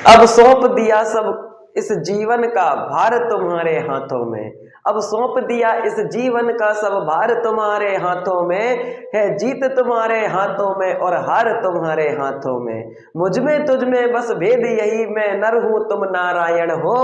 अब सौंप दिया सब इस जीवन का भार तुम्हारे हाथों में। अब सौंप दिया इस जीवन का सब भार तुम्हारे हाथों में। है जीत तुम्हारे हाथों में और हार तुम्हारे हाथों में। मुझ में तुझ में बस भेद यही, मैं नर हूं तुम नारायण हो।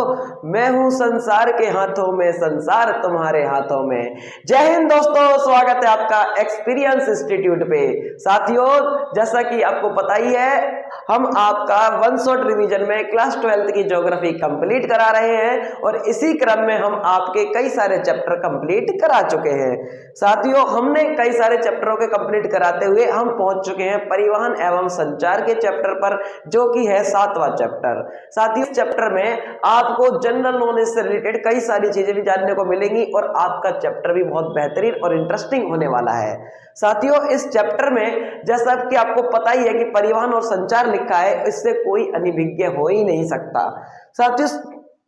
मैं हूं संसार के हाथों में, संसार तुम्हारे हाथों में। जय हिंद दोस्तों, स्वागत है आपका एक्सपीरियंस इंस्टीट्यूट पे। साथियों, जैसा कि आपको पता ही है, हम आपका वन शॉट रिवीजन में क्लास 12th की ज्योग्राफी कंप्लीट करा रहे हैं और इसी क्रम में हम आपके कई सारे चैप्टर कंप्लीट करा चुके हैं। साथियों, हमने कई सारे चैप्टरों के कंप्लीट कराते हुए हम पहुंच चुके हैं परिवहन एवं संचार के चैप्टर पर, जो कि है 7वां चैप्टर। साथियों, इस चैप्टर में आपको जनरल नॉलेज से रिलेटेड कई सारी चीजें भी जानने को मिलेंगी और आपका चैप्टर भी बहुत बेहतरीन और इंटरेस्टिंग होने वाला है। साथियों, इस चैप्टर में जैसा कि आपको पता ही है कि परिवहन और संचार लिखा है, इससे कोई अनभिज्ञ हो ही नहीं सकता। साथियों,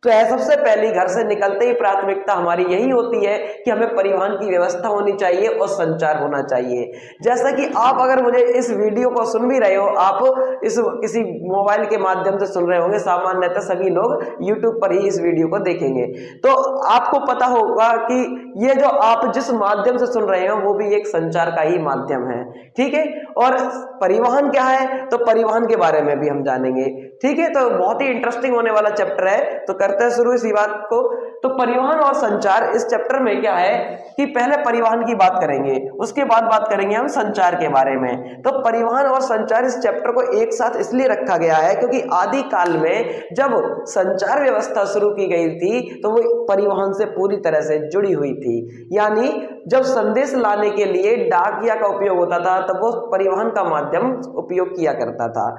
तो सबसे पहली घर से निकलते ही प्राथमिकता हमारी यही होती है कि हमें परिवहन की व्यवस्था होनी चाहिए और संचार होना चाहिए। जैसा कि आप अगर मुझे इस वीडियो को सुन भी रहे हो, आप इस किसी मोबाइल के माध्यम से सुन रहे होंगे, सामान्यतः सभी लोग यूट्यूब पर ही इस वीडियो को देखेंगे, तो आपको पता होगा कि ये जो आप जिस माध्यम से सुन रहे हो वो भी एक संचार का ही माध्यम है। ठीक है, और परिवहन क्या है, तो परिवहन के बारे में भी हम जानेंगे। ठीक है, तो बहुत ही इंटरेस्टिंग होने वाला चैप्टर है, तो करते हैं शुरू इसी बात को। तो परिवहन और संचार इस चैप्टर में क्या है कि पहले परिवहन की बात करेंगे, उसके बाद बात करेंगे हम संचार के बारे में। तो परिवहन और संचार इस चैप्टर को एक साथ इसलिए रखा गया है क्योंकि आदि काल में जब संचार व्यवस्था शुरू की गई थी तो वो परिवहन से पूरी तरह से जुड़ी हुई थी। यानी जब संदेश लाने के लिए डाकिया का उपयोग होता था तब वो परिवहन का माध्यम उपयोग किया करता था।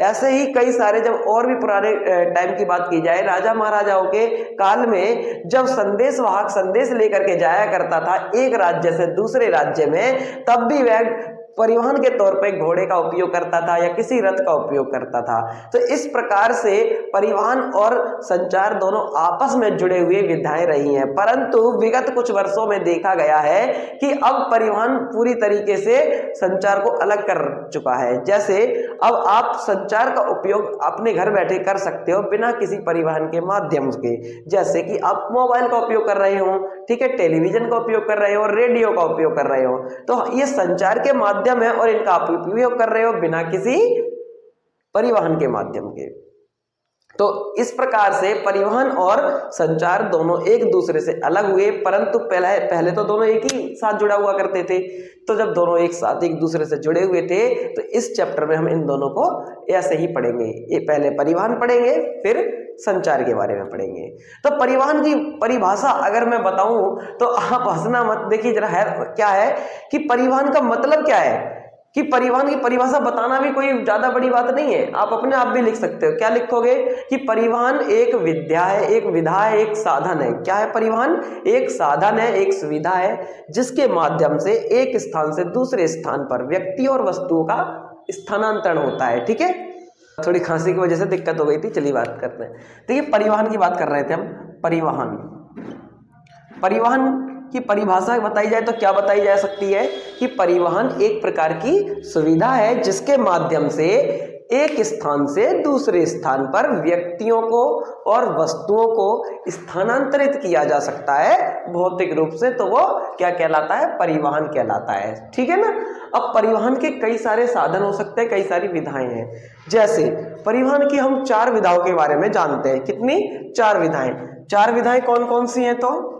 ऐसे ही कई सारे, जब और भी पुराने टाइम की बात की जाए, राजा महाराजाओं के काल में जब संदेश वाहक संदेश लेकर के जाया करता था एक राज्य से दूसरे राज्य में, तब भी वह परिवहन के तौर पे घोड़े का उपयोग करता था या किसी रथ का उपयोग करता था। तो इस प्रकार से परिवहन और संचार दोनों आपस में जुड़े हुए विधाएं रही हैं, परंतु विगत कुछ वर्षों में देखा गया है कि अब परिवहन पूरी तरीके से संचार को अलग कर चुका है। जैसे अब आप संचार का उपयोग अपने घर बैठे कर सकते हो बिना किसी परिवहन के माध्यम के, जैसे कि आप मोबाइल का उपयोग कर रहे हो, ठीक है, टेलीविजन का उपयोग कर रहे हो, रेडियो का उपयोग कर रहे हो, तो ये संचार के माध्यम है और इनका आप उपयोग कर रहे हो बिना किसी परिवहन के माध्यम के। तो इस प्रकार से परिवहन और संचार दोनों एक दूसरे से अलग हुए, परंतु पहले तो दोनों एक ही साथ जुड़ा हुआ करते थे। तो जब दोनों एक साथ एक दूसरे से जुड़े हुए थे तो इस चैप्टर में हम इन दोनों को ऐसे ही पढ़ेंगे। ये पहले परिवहन पढ़ेंगे, फिर संचार के बारे में पढ़ेंगे। तो परिवहन की परिभाषा अगर मैं बताऊं तो आप हंसना मत, देखिए जरा है क्या है कि परिवहन का मतलब क्या है, कि परिवहन की परिभाषा बताना भी कोई ज्यादा बड़ी बात नहीं है, आप अपने आप भी लिख सकते हो। क्या लिखोगे कि परिवहन एक विद्या है, एक विधा है, एक साधन है। क्या है परिवहन? एक साधन है, एक सुविधा है जिसके माध्यम से एक स्थान से दूसरे स्थान पर व्यक्ति और वस्तुओं का स्थानांतरण होता है। ठीक है, थोड़ी खांसी की वजह से दिक्कत हो गई थी, चलिए बात करते हैं। देखिए, परिवहन की बात कर रहे थे हम। परिवहन की परिभाषा बताई जाए तो क्या बताई जा सकती है कि परिवहन एक प्रकार की सुविधा है जिसके माध्यम से एक स्थान से दूसरे स्थान पर व्यक्तियों को और वस्तुओं को स्थानांतरित किया जा सकता है भौतिक रूप से, तो वो क्या कहलाता है? परिवहन कहलाता है। ठीक है ना। अब परिवहन के कई सारे साधन हो सकते हैं, कई सारी विधाएं हैं। जैसे परिवहन की हम 4 विधाओं के बारे में जानते हैं। कितनी? 4 विधाएं। 4 विधाएं कौन कौन सी हैं? तो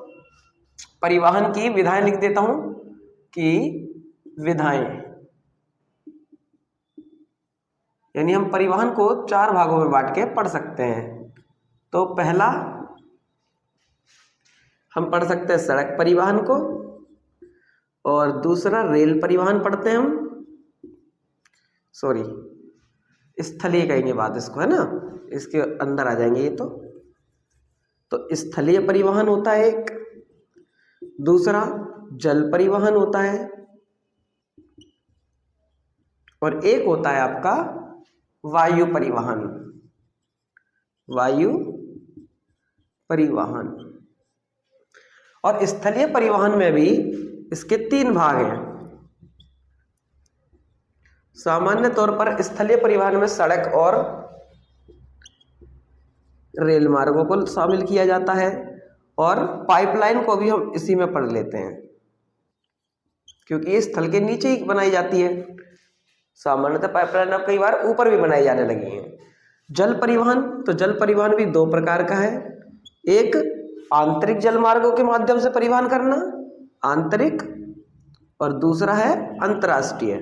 परिवहन की विधाएं लिख देता हूं कि विधाएं, यानी हम परिवहन को 4 भागों में बांट के पढ़ सकते हैं। तो पहला हम पढ़ सकते हैं सड़क परिवहन को, और दूसरा रेल परिवहन पढ़ते हैं हम, सॉरी स्थलीय कहेंगे बाद इसको, है ना, इसके अंदर आ जाएंगे ये। तो स्थलीय परिवहन होता है एक, दूसरा जल परिवहन होता है, और एक होता है आपका वायु परिवहन। वायु परिवहन। और स्थलीय परिवहन में भी इसके 3 भाग हैं। सामान्य तौर पर स्थलीय परिवहन में सड़क और रेल मार्गों को शामिल किया जाता है, और पाइपलाइन को भी हम इसी में पढ़ लेते हैं क्योंकि ये स्थल के नीचे ही बनाई जाती है। सामान्यतः पाइपलाइन अब कई बार ऊपर भी बनाई जाने लगी है। जल परिवहन, तो जल परिवहन भी दो प्रकार का है, एक आंतरिक जल मार्गों के माध्यम से परिवहन करना, आंतरिक, और दूसरा है अंतर्राष्ट्रीय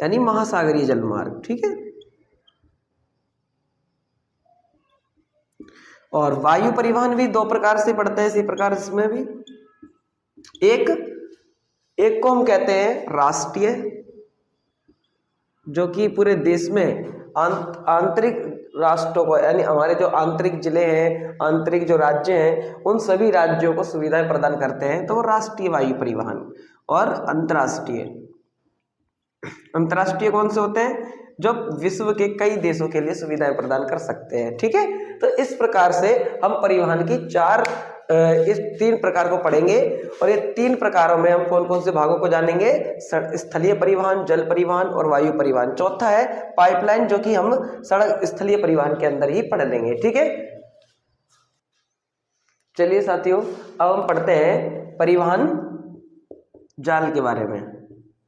यानी महासागरीय जल मार्ग। ठीक है, और वायु परिवहन भी दो प्रकार से पड़ते हैं इसी प्रकार इसमें भी। एक को हम कहते हैं राष्ट्रीय, जो कि पूरे देश में आंतरिक राष्ट्रों को यानी हमारे जो आंतरिक जिले हैं, आंतरिक जो राज्य हैं, उन सभी राज्यों को सुविधाएं प्रदान करते हैं, तो वो राष्ट्रीय वायु परिवहन। और अंतर्राष्ट्रीय कौन से होते हैं? जो विश्व के कई देशों के लिए सुविधाएं प्रदान कर सकते हैं। ठीक है, तो इस प्रकार से हम परिवहन की इस 3 प्रकार को पढ़ेंगे, और ये 3 प्रकारों में हम कौन कौन से भागों को जानेंगे? स्थलीय परिवहन, जल परिवहन और वायु परिवहन। चौथा है पाइपलाइन, जो कि हम सड़क स्थलीय परिवहन के अंदर ही पढ़ लेंगे। ठीक है, चलिए साथियों, अब हम पढ़ते हैं परिवहन जाल के बारे में।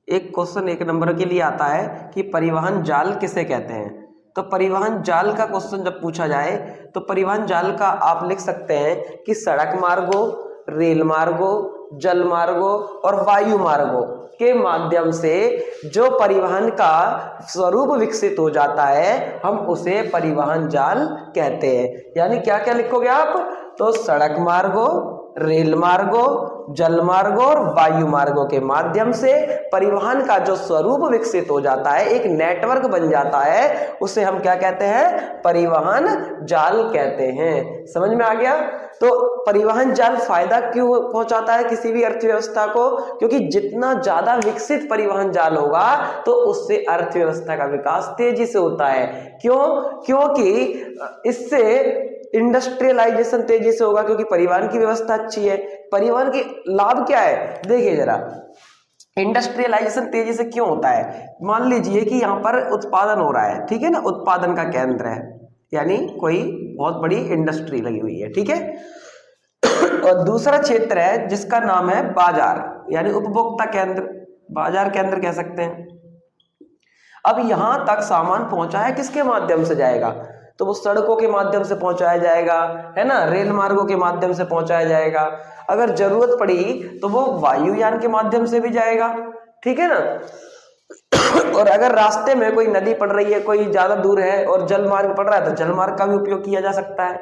एक क्वेश्चन 1 नंबर के लिए आता है कि परिवहन जाल किसे कहते हैं। तो परिवहन जाल का क्वेश्चन जब पूछा जाए तो परिवहन जाल का आप लिख सकते हैं कि सड़क मार्गों, रेल मार्गों, जल मार्गों और वायु मार्गों के माध्यम से जो परिवहन का स्वरूप विकसित हो जाता है, हम उसे परिवहन जाल कहते हैं। यानी क्या क्या लिखोगे आप? तो सड़क मार्गों, रेल मार्गों, जल मार्गों और वायु मार्गों के माध्यम से परिवहन का जो स्वरूप विकसित हो जाता है, एक नेटवर्क बन जाता है, उसे हम क्या कहते हैं? परिवहन जाल कहते हैं। समझ में आ गया? तो परिवहन जाल फायदा क्यों पहुंचाता है किसी भी अर्थव्यवस्था को? क्योंकि जितना ज्यादा विकसित परिवहन जाल होगा तो उससे अर्थव्यवस्था का विकास तेजी से होता है। क्यों? क्योंकि इससे इंडस्ट्रियलाइजेशन तेजी से होगा, क्योंकि परिवहन की व्यवस्था अच्छी है। परिवहन के लाभ क्या है? देखिए जरा, इंडस्ट्रियलाइजेशन तेजी से क्यों होता है? मान लीजिए कि यहाँ पर उत्पादन हो रहा है, ठीक है ना, उत्पादन का केंद्र है, यानी कोई बहुत बड़ी इंडस्ट्री लगी हुई है। ठीक है, और दूसरा क्षेत्र है जिसका नाम है बाजार, यानी उपभोक्ता केंद्र, बाजार केंद्र कह सकते हैं। अब यहां तक सामान पहुंचाया किसके माध्यम से जाएगा? तो वो सड़कों के माध्यम से पहुंचाया जाएगा, है ना, रेल मार्गों के माध्यम से पहुंचाया जाएगा, अगर जरूरत पड़ी तो वो वायुयान के माध्यम से भी जाएगा। ठीक है ना, और अगर रास्ते में कोई नदी पड़ रही है, कोई ज्यादा दूर है और जल मार्ग पड़ रहा है, तो जल मार्ग का भी उपयोग किया जा सकता है।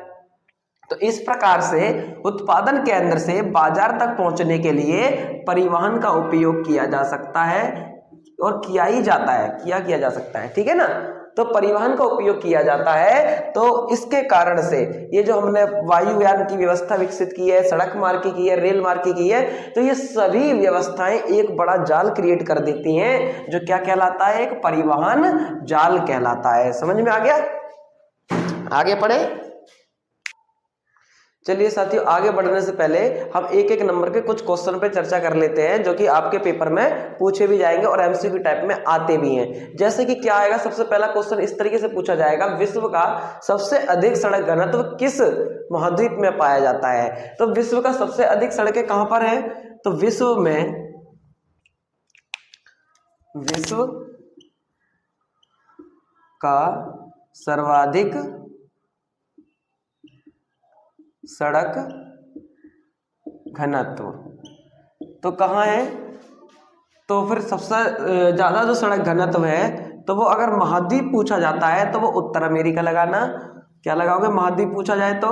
तो इस प्रकार से उत्पादन केंद्र से बाजार तक पहुंचने के लिए परिवहन का उपयोग किया जा सकता है, और किया ही जाता है, किया जा सकता है। ठीक है ना, तो परिवहन का उपयोग किया जाता है। तो इसके कारण से ये जो हमने वायुयान की व्यवस्था विकसित की है, सड़क मार्ग की है, रेल मार्ग की है, तो ये सभी व्यवस्थाएं एक बड़ा जाल क्रिएट कर देती हैं, जो क्या कहलाता है? एक परिवहन जाल कहलाता है। समझ में आ गया? आगे पढ़े। चलिए साथियों, आगे बढ़ने से पहले हम एक एक नंबर के कुछ क्वेश्चन पे चर्चा कर लेते हैं, जो कि आपके पेपर में पूछे भी जाएंगे और एमसीक्यू टाइप में आते भी हैं। जैसे कि क्या आएगा? सबसे पहला क्वेश्चन इस तरीके से पूछा जाएगा, विश्व का सबसे अधिक सड़क घनत्व किस महाद्वीप में पाया जाता है? तो विश्व का सबसे अधिक सड़कें कहां पर है? तो विश्व का सर्वाधिक सड़क घनत्व तो कहाँ है? तो फिर सबसे ज्यादा जो सड़क घनत्व है, तो वो अगर महाद्वीप पूछा जाता है तो वो उत्तर अमेरिका लगाना। क्या लगाओगे? महाद्वीप पूछा जाए तो,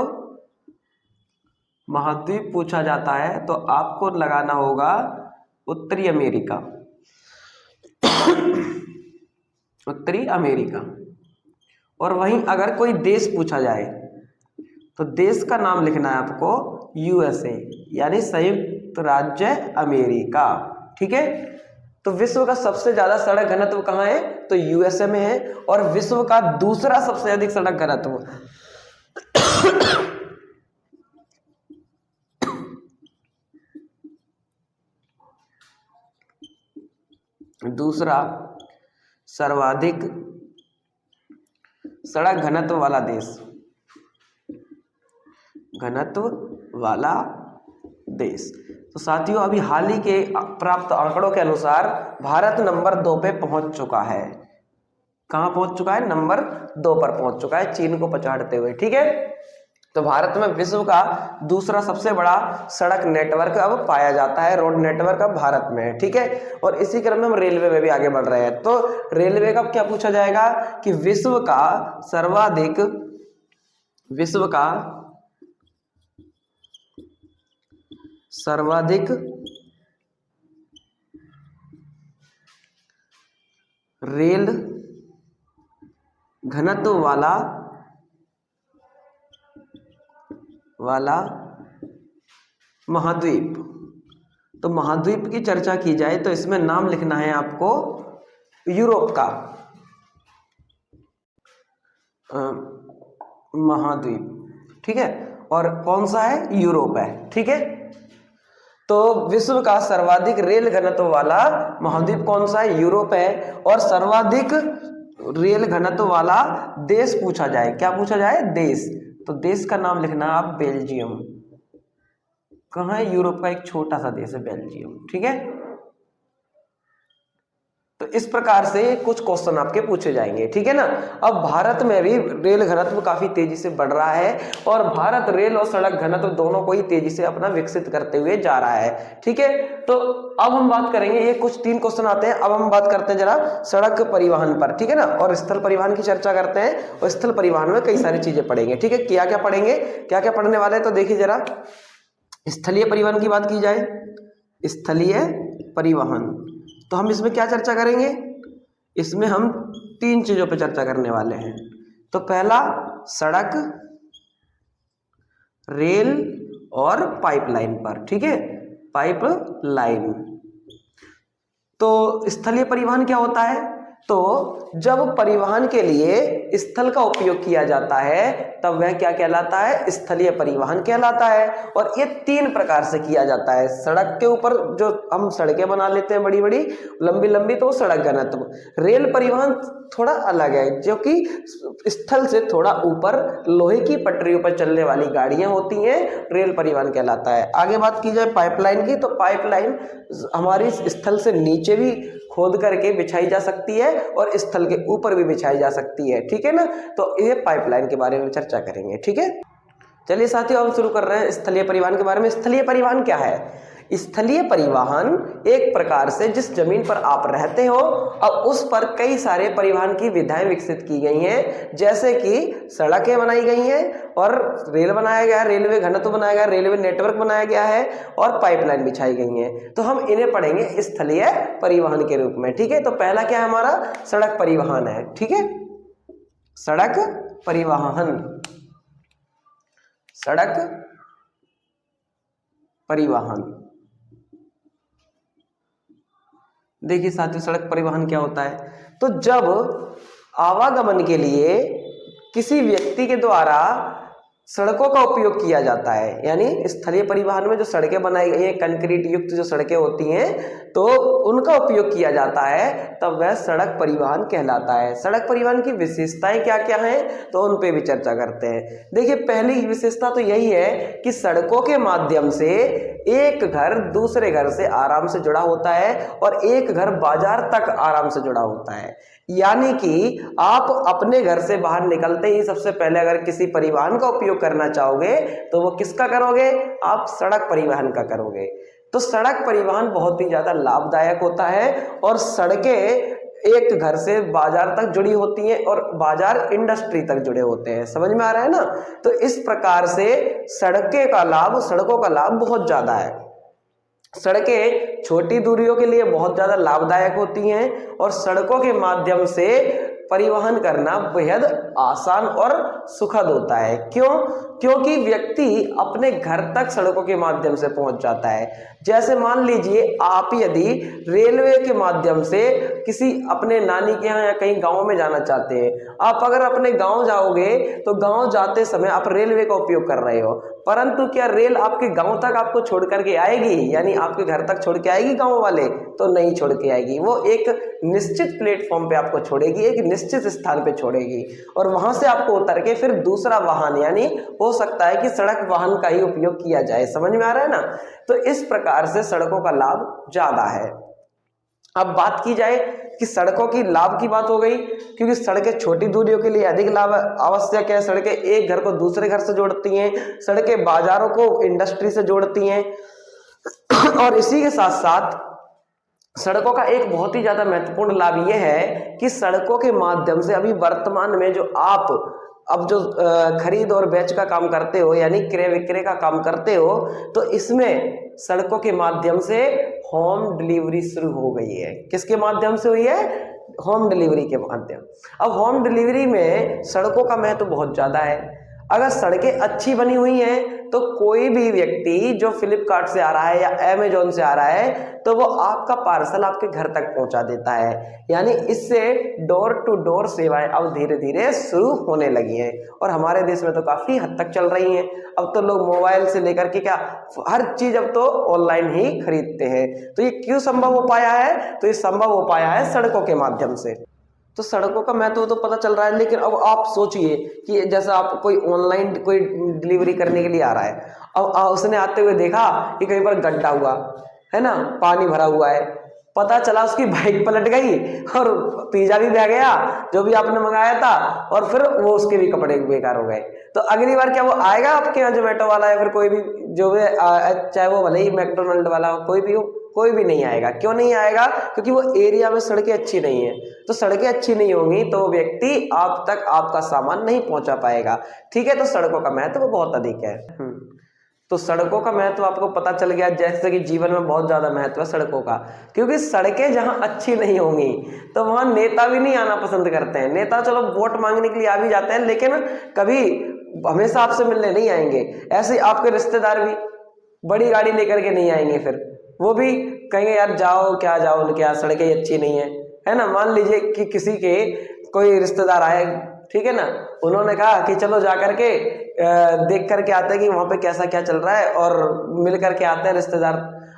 महाद्वीप पूछा जाता है तो आपको लगाना होगा उत्तरी अमेरिका, उत्तरी अमेरिका। और वहीं अगर कोई देश पूछा जाए तो देश का नाम लिखना है आपको यूएसए, यानी संयुक्त राज्य अमेरिका। ठीक है, तो विश्व का सबसे ज्यादा सड़क घनत्व कहाँ है? तो यूएसए में है। और विश्व का दूसरा सबसे अधिक सड़क घनत्व दूसरा सर्वाधिक सड़क घनत्व वाला देश घनत्व वाला देश। तो साथियों अभी हाल ही के प्राप्त आंकड़ों के अनुसार भारत नंबर 2 पे पहुंच चुका है। कहां पहुंच चुका है? नंबर 2 पर पहुंच चुका है, चीन को पछाड़ते हुए। ठीक है, तो भारत में विश्व का दूसरा सबसे बड़ा सड़क नेटवर्क अब पाया जाता है, रोड नेटवर्क अब भारत में है। ठीक है, और इसी क्रम में हम रेलवे में भी आगे बढ़ रहे हैं। तो रेलवे का क्या पूछा जाएगा कि विश्व का सर्वाधिक रेल घनत्व वाला महाद्वीप। तो महाद्वीप की चर्चा की जाए तो इसमें नाम लिखना है आपको यूरोप का महाद्वीप। ठीक है, और कौन सा है? यूरोप है। ठीक है, तो विश्व का सर्वाधिक रेल घनत्व वाला महाद्वीप कौन सा है? यूरोप है। और सर्वाधिक रेल घनत्व वाला देश पूछा जाए, क्या पूछा जाए? देश। तो देश का नाम लिखना आप बेल्जियम। कहाँ है? यूरोप का एक छोटा सा देश है बेल्जियम। ठीक है, तो इस प्रकार से कुछ क्वेश्चन आपके पूछे जाएंगे। ठीक है ना। अब भारत में भी रेल घनत्व काफी तेजी से बढ़ रहा है और भारत रेल और सड़क घनत्व दोनों को ही तेजी से अपना विकसित करते हुए जा रहा है। ठीक है, तो अब हम बात करेंगे, ये कुछ 3 क्वेश्चन आते हैं। अब हम बात करते हैं जरा सड़क परिवहन पर। ठीक है ना, और स्थल परिवहन की चर्चा करते हैं। और स्थल परिवहन में कई सारी चीजें पढ़ेंगे। ठीक है, क्या क्या पढ़ेंगे, क्या क्या पढ़ने वाले हैं, तो देखिए जरा स्थलीय परिवहन की बात की जाए। स्थलीय परिवहन, तो हम इसमें क्या चर्चा करेंगे? इसमें हम 3 चीजों पर चर्चा करने वाले हैं। तो पहला सड़क, रेल और पाइपलाइन पर। ठीक है, पाइपलाइन। तो स्थलीय परिवहन क्या होता है? तो जब परिवहन के लिए स्थल का उपयोग किया जाता है तब वह क्या कहलाता है? स्थलीय परिवहन कहलाता है। और ये 3 प्रकार से किया जाता है। सड़क के ऊपर जो हम सड़कें बना लेते हैं बड़ी बड़ी लंबी लंबी, तो सड़क घनत्व। रेल परिवहन थोड़ा अलग है, जो कि स्थल से थोड़ा ऊपर लोहे की पटरियों पर चलने वाली गाड़ियां होती हैं, रेल परिवहन कहलाता है। आगे बात की जाए पाइपलाइन की, तो पाइपलाइन हमारी स्थल से नीचे भी खोद करके बिछाई जा सकती है और स्थल के ऊपर भी बिछाई जा सकती है। ठीक है ना, तो ये पाइपलाइन के बारे में चर्चा करेंगे। ठीक है, चलिए साथियों हम शुरू कर रहे हैं स्थलीय परिवहन के बारे में। स्थलीय परिवहन क्या है? स्थलीय परिवहन एक प्रकार से जिस जमीन पर आप रहते हो अब उस पर कई सारे परिवहन की विधाएं विकसित की गई हैं, जैसे कि सड़कें बनाई गई हैं और रेल बनाया गया है, रेलवे घनत्व बनाया गया है, रेलवे नेटवर्क बनाया गया है और पाइपलाइन बिछाई गई हैं। तो हम इन्हें पढ़ेंगे स्थलीय परिवहन के रूप में। ठीक है, तो पहला क्या है हमारा? सड़क परिवहन है। ठीक है, सड़क परिवहन, सड़क परिवहन। देखिए साथियों सड़क परिवहन क्या होता है? तो जब आवागमन के लिए किसी व्यक्ति के द्वारा सड़कों का उपयोग किया जाता है, यानी स्थलीय परिवहन में जो सड़कें बनाई गई हैं, कंक्रीट युक्त जो सड़कें होती हैं, तो उनका उपयोग किया जाता है, तब वह सड़क परिवहन कहलाता है। सड़क परिवहन की विशेषताएं क्या क्या हैं, तो उन पे भी चर्चा करते हैं। देखिए पहली विशेषता तो यही है कि सड़कों के माध्यम से एक घर दूसरे घर से आराम से जुड़ा होता है और एक घर बाजार तक आराम से जुड़ा होता है। यानी कि आप अपने घर से बाहर निकलते ही सबसे पहले अगर किसी परिवहन का उपयोग करना चाहोगे तो वो किसका करोगे? आप सड़क परिवहन का करोगे। तो सड़क परिवहन बहुत ही ज्यादा लाभदायक होता है और सड़कें एक घर से बाजार तक जुड़ी होती हैं और बाजार इंडस्ट्री तक जुड़े होते हैं। समझ में आ रहा है ना? तो इस प्रकार से सड़कों का लाभ बहुत ज्यादा है। सड़कें छोटी दूरियों के लिए बहुत ज्यादा लाभदायक होती हैं और सड़कों के माध्यम से परिवहन करना बेहद आसान और सुखद होता है। क्यों? क्योंकि व्यक्ति अपने घर तक सड़कों के माध्यम से पहुंच जाता है। जैसे मान लीजिए आप यदि रेलवे के माध्यम से किसी अपने नानी के यहाँ या कहीं गांव में जाना चाहते हैं, आप अगर अपने गांव जाओगे तो गांव जाते समय आप रेलवे का उपयोग कर रहे हो, परंतु क्या रेल आपके गांव तक आपको छोड़ करके आएगी, यानी आपके घर तक छोड़ के आएगी गांव वाले? तो नहीं छोड़ के आएगी। वो एक निश्चित प्लेटफॉर्म पे आपको छोड़ेगी, एक निश्चित स्थान पे छोड़ेगी और वहां से आपको उतर के फिर दूसरा वाहन, यानी हो सकता है कि सड़क वाहन का ही उपयोग किया जाए। समझ में आ रहा है ना? तो इस प्रकार से सड़कों का लाभ ज्यादा है। अब बात की जाए कि सड़कों की लाभ की बात हो गई, क्योंकि सड़कें छोटी दूरियों के लिए अधिक लाभ आवश्यक है। सड़कें एक घर को दूसरे घर से जोड़ती हैं, सड़कें बाजारों को इंडस्ट्री से जोड़ती हैं और इसी के साथ साथ सड़कों का एक बहुत ही ज्यादा महत्वपूर्ण लाभ यह है कि सड़कों के माध्यम से अभी वर्तमान में जो आप अब जो खरीद और बेच का काम करते हो, यानी क्रय विक्रय का काम करते हो, तो इसमें सड़कों के माध्यम से होम डिलीवरी शुरू हो गई है। किसके माध्यम से हुई है? होम डिलीवरी के माध्यम। अब होम डिलीवरी में सड़कों का महत्व बहुत ज्यादा है। अगर सड़कें अच्छी बनी हुई हैं तो कोई भी व्यक्ति जो फ्लिपकार्ट से आ रहा है या अमेजोन से आ रहा है तो वो आपका पार्सल आपके घर तक पहुंचा देता है। यानी इससे डोर टू डोर सेवाएं अब धीरे धीरे शुरू होने लगी हैं और हमारे देश में तो काफी हद तक चल रही हैं। अब तो लोग मोबाइल से लेकर के क्या हर चीज अब तो ऑनलाइन ही खरीदते हैं। तो ये क्यों संभव हो पाया है? तो ये संभव हो पाया है सड़कों के माध्यम से। तो सड़कों का महत्व तो पता चल रहा है, लेकिन अब आप सोचिए कि जैसा आप कोई ऑनलाइन कोई डिलीवरी करने के लिए आ रहा है, अब उसने आते हुए देखा कि कहीं पर गड्ढा हुआ है ना, पानी भरा हुआ है, पता चला उसकी बाइक पलट गई और पिज्जा भी बह गया जो भी आपने मंगाया था, और फिर वो उसके भी कपड़े बेकार हो गए। तो अगली बार क्या वो आएगा आपके यहाँ जोमेटो वाला या फिर कोई भी जो भी चाहे वो भले ही मैकडोनल्ड वाला हो, कोई भी हो, कोई भी नहीं आएगा। क्यों नहीं आएगा? क्योंकि वो एरिया में सड़कें अच्छी नहीं है। तो सड़कें अच्छी नहीं होंगी तो वो व्यक्ति आप तक आपका सामान नहीं पहुंचा पाएगा। ठीक है, तो सड़कों का महत्व बहुत अधिक है। तो सड़कों का महत्व आपको पता चल गया, जैसे कि जीवन में बहुत ज्यादा महत्व है सड़कों का, क्योंकि सड़कें जहां अच्छी नहीं होंगी तो वहां नेता भी नहीं आना पसंद करते हैं। नेता चलो वोट मांगने के लिए आ भी जाते हैं, लेकिन कभी हमेशा आपसे मिलने नहीं आएंगे। ऐसे आपके रिश्तेदार भी बड़ी गाड़ी लेकर के नहीं आएंगे, फिर वो भी कहेंगे यार जाओ, क्या जाओ, उनके यहाँ सड़कें अच्छी नहीं है ना। मान लीजिए कि किसी के कोई रिश्तेदार आए, ठीक है ना, उन्होंने कहा कि चलो जा करके देख करके आते हैं कि वहां पे कैसा क्या चल रहा है और मिल करके आते हैं रिश्तेदार।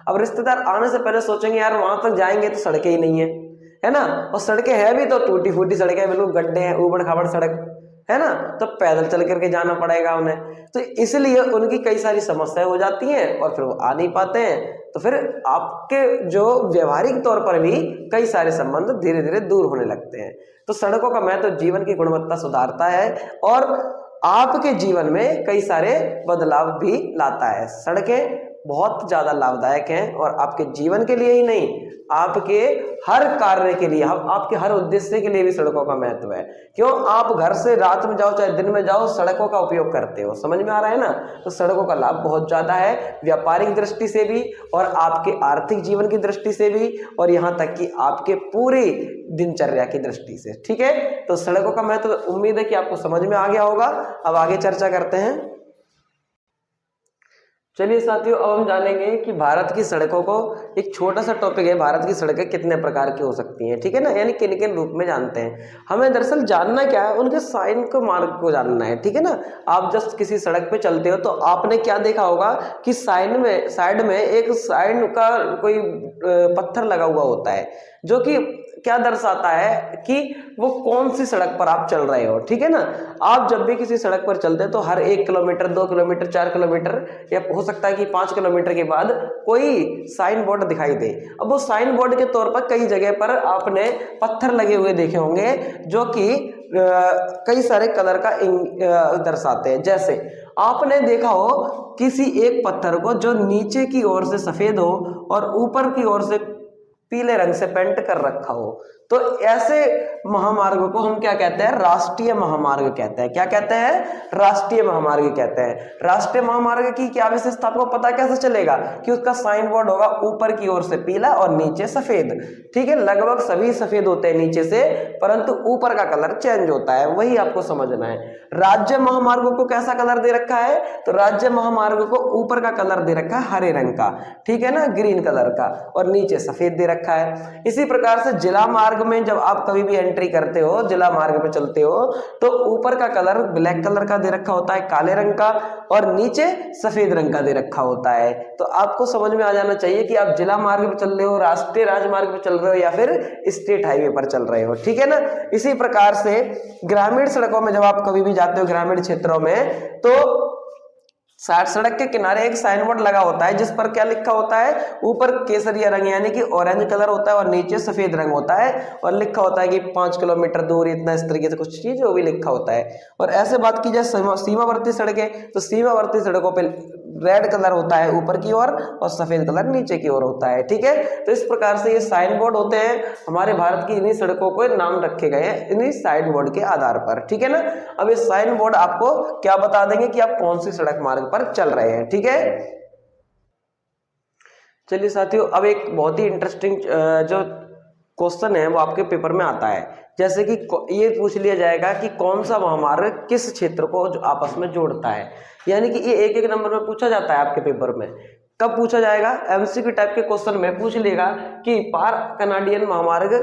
अब रिश्तेदार आने से पहले सोचेंगे यार वहां तक जाएंगे तो सड़कें ही नहीं है ना, और सड़कें हैं भी तो टूटी फूटी सड़कें, बिल्कुल गड्ढे हैं, ऊबड़ खाबड़ सड़क है ना, तो पैदल चल करके जाना पड़ेगा उन्हें। तो इसलिए उनकी कई सारी समस्याएं हो जाती हैं और फिर वो आ नहीं पाते हैं। तो फिर आपके जो व्यवहारिक तौर पर भी कई सारे संबंध धीरे धीरे दूर होने लगते हैं। तो सड़कों का महत्व जीवन की गुणवत्ता सुधारता है और आपके जीवन में कई सारे बदलाव भी लाता है। सड़कें बहुत ज्यादा लाभदायक हैं और आपके जीवन के लिए ही नहीं, आपके हर कार्य के लिए, आपके हर उद्देश्य के लिए भी सड़कों का महत्व है। क्यों? आप घर से रात में जाओ चाहे दिन में जाओ, सड़कों का उपयोग करते हो। समझ में आ रहा है ना? तो सड़कों का लाभ बहुत ज्यादा है, व्यापारिक दृष्टि से भी और आपके आर्थिक जीवन की दृष्टि से भी, और यहाँ तक कि आपके पूरी दिनचर्या की दृष्टि से। ठीक है, तो सड़कों का महत्व उम्मीद है कि आपको समझ में आ गया होगा। अब आगे चर्चा करते हैं। चलिए साथियों, अब हम जानेंगे कि भारत की सड़कों को, एक छोटा सा टॉपिक है, भारत की सड़कें कितने प्रकार की हो सकती हैं। ठीक है ना, यानी किन किन रूप में जानते हैं। हमें दरअसल जानना क्या है, उनके साइन को, मार्ग को जानना है। ठीक है ना, आप जब किसी सड़क पे चलते हो तो आपने क्या देखा होगा कि साइन में, साइड में एक साइन का कोई पत्थर लगा हुआ होता है, जो कि क्या दर्शाता है कि वो कौन सी सड़क पर आप चल रहे हो। ठीक है ना, आप जब भी किसी सड़क पर चलते हैं तो हर 1 किलोमीटर, 2 किलोमीटर, 4 किलोमीटर या हो सकता है कि 5 किलोमीटर के बाद कोई साइन बोर्ड दिखाई दे। अब वो साइन बोर्ड के तौर पर कई जगह पर आपने पत्थर लगे हुए देखे होंगे जो कि कई सारे कलर का दर्शाते हैं। जैसे आपने देखा हो किसी एक पत्थर को जो नीचे की ओर से सफेद हो और ऊपर की ओर से पीले रंग से पेंट कर रखा हो, तो ऐसे महामार्ग को हम क्या कहते हैं? राष्ट्रीय महामार्ग कहते हैं। क्या कहते हैं? राष्ट्रीय महामार्ग कहते हैं। राष्ट्रीय महामार्ग की क्या विशेषता आपको पता कैसे चलेगा? कि उसका साइन बोर्ड होगा ऊपर की ओर से पीला और नीचे सफेद। ठीक है, लगभग सभी सफेद होते हैं नीचे से, परंतु ऊपर का कलर चेंज होता है, वही आपको समझना है। राज्य महामार्गों को कैसा कलर दे रखा है? तो राज्य महामार्ग को ऊपर का कलर दे रखा है हरे रंग का, ठीक है ना, ग्रीन कलर का, और नीचे सफेद दे रखा रखा है। इसी प्रकार से जिला मार्ग में जब आप कभी भी एंट्री करते हो, जिला मार्ग पे चलते हो, तो ऊपर का कलर ब्लैक कलर का दे रखा होता है, काले रंग का, और नीचे सफेद रंग का दे रखा होता है। तो आपको समझ में आ जाना चाहिए कि आप जिला मार्ग पे चल रहे हो, राष्ट्रीय राजमार्ग पे चल रहे हो, या फिर स्टेट हाईवे पर चल रहे हो, ठीक है ना। इसी प्रकार से ग्रामीण सड़कों में जब आप कभी भी जाते हो ग्रामीण क्षेत्रों में, तो सड़क के किनारे एक साइन बोर्ड लगा होता है जिस पर क्या लिखा होता है, ऊपर केसरिया रंग यानी कि ऑरेंज कलर होता है और नीचे सफेद रंग होता है, और लिखा होता है कि 5 किलोमीटर दूर इतना, इस तरीके से कुछ चीज जो भी लिखा होता है। और ऐसे बात की जाए सीमावर्ती सड़कें, तो सीमावर्ती सड़कों पे रेड कलर होता है ऊपर की ओर और सफेद कलर नीचे की ओर होता है, ठीक है। तो इस प्रकार से ये साइन बोर्ड होते हैं हमारे भारत की, इन्हीं सड़कों को नाम रखे गए हैं इन्हीं साइन बोर्ड के आधार पर, ठीक है ना। अब ये साइन बोर्ड आपको क्या बता देंगे कि आप कौन सी सड़क मार्ग पर चल रहे हैं, ठीक है। चलिए साथियों, अब एक बहुत ही इंटरेस्टिंग जो क्वेश्चन है वो आपके पेपर में आता है, जैसे कि ये पूछ लिया जाएगा कि कौन सा महामार्ग किस क्षेत्र को जो आपस में जोड़ता है, यानी कि ये एक एक नंबर में पूछा जाता है आपके पेपर में। कब पूछा जाएगा? एमसीक्यू टाइप के क्वेश्चन में पूछ लेगा कि पार कनाडियन महामार्ग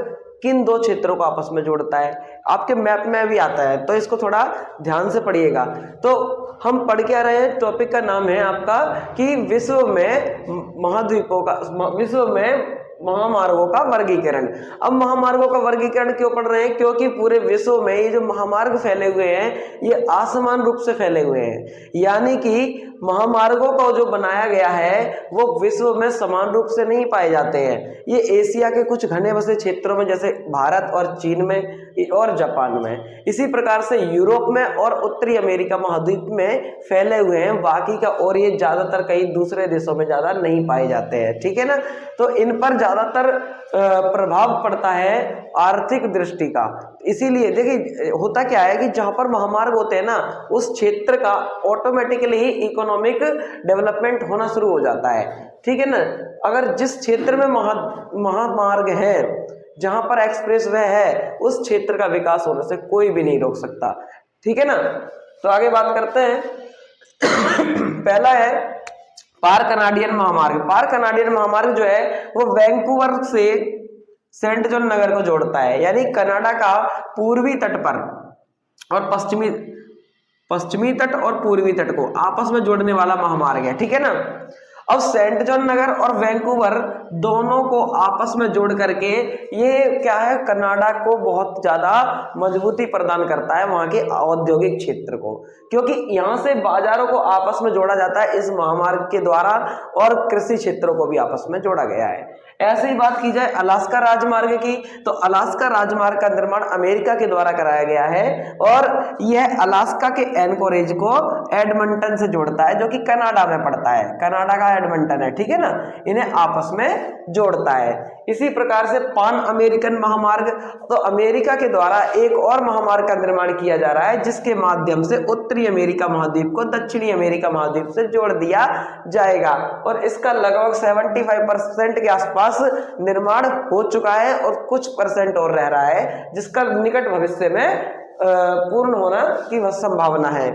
किन दो क्षेत्रों को आपस में जोड़ता है। आपके मैप में भी आता है, तो इसको थोड़ा ध्यान से पढ़िएगा। तो हम पढ़ के आ रहे हैं, टॉपिक का नाम है आपका कि विश्व में महाद्वीपों का, विश्व में महामार्गों का वर्गीकरण। अब महामार्गों का वर्गीकरण क्यों पढ़ रहे हैं? क्योंकि पूरे विश्व में ये जो महामार्ग फैले हुए हैं ये असमान रूप से फैले हुए हैं, यानी कि महामार्गों को जो बनाया गया है वो विश्व में समान रूप से नहीं पाए जाते हैं। ये एशिया के कुछ घने बसे क्षेत्रों में, जैसे भारत और चीन में और जापान में, इसी प्रकार से यूरोप में और उत्तरी अमेरिका महाद्वीप में फैले हुए हैं, बाकी का और ये ज्यादातर कहीं दूसरे देशों में ज्यादा नहीं पाए जाते हैं, ठीक है ना। तो इन पर ज्यादातर प्रभाव पड़ता है आर्थिक दृष्टि का। इसीलिए देखिए होता क्या है कि जहां पर महामार्ग होते हैं ना उस क्षेत्र का ऑटोमेटिकली ही इकोनॉमिक डेवलपमेंट होना शुरू हो जाता है, ठीक है ना। अगर जिस क्षेत्र में महामार्ग है, जहां पर एक्सप्रेस वे है, उस क्षेत्र का विकास होने से कोई भी नहीं रोक सकता, ठीक है ना। तो आगे बात करते हैं। पहला है पार कनाडियन महामार्ग। पार कनाडियन महामार्ग जो है वो वैंकूवर से सेंट जॉन नगर को जोड़ता है, यानी कनाडा का पूर्वी तट पर और पश्चिमी तट और पूर्वी तट को आपस में जोड़ने वाला महामार्ग है, ठीक है ना। अब सेंट जॉन नगर और वैंकूवर दोनों को आपस में जोड़ करके ये क्या है, कनाडा को बहुत ज्यादा मजबूती प्रदान करता है वहां के औद्योगिक क्षेत्र को, क्योंकि यहाँ से बाजारों को आपस में जोड़ा जाता है इस महामार्ग के द्वारा, और कृषि क्षेत्रों को भी आपस में जोड़ा गया है। ऐसे ही बात की जाए अलास्का राजमार्ग की, तो अलास्का राजमार्ग का निर्माण अमेरिका के द्वारा कराया गया है, और यह अलास्का के एनकोरेज को एडमंटन से जोड़ता है, जो कि कनाडा में पड़ता है, कनाडा का एडमंटन है, ठीक है ना। इन्हें आपस में जोड़ता है। इसी प्रकार से पान अमेरिकन महामार्ग, तो अमेरिका के द्वारा एक और महामार्ग का निर्माण किया जा रहा है जिसके माध्यम से उत्तरी अमेरिका महाद्वीप को दक्षिणी अमेरिका महाद्वीप से जोड़ दिया जाएगा, और इसका लगभग 75% के आसपास निर्माण हो चुका है और कुछ परसेंट और रह रहा है, जिसका निकट भविष्य में पूर्ण होना की संभावना है।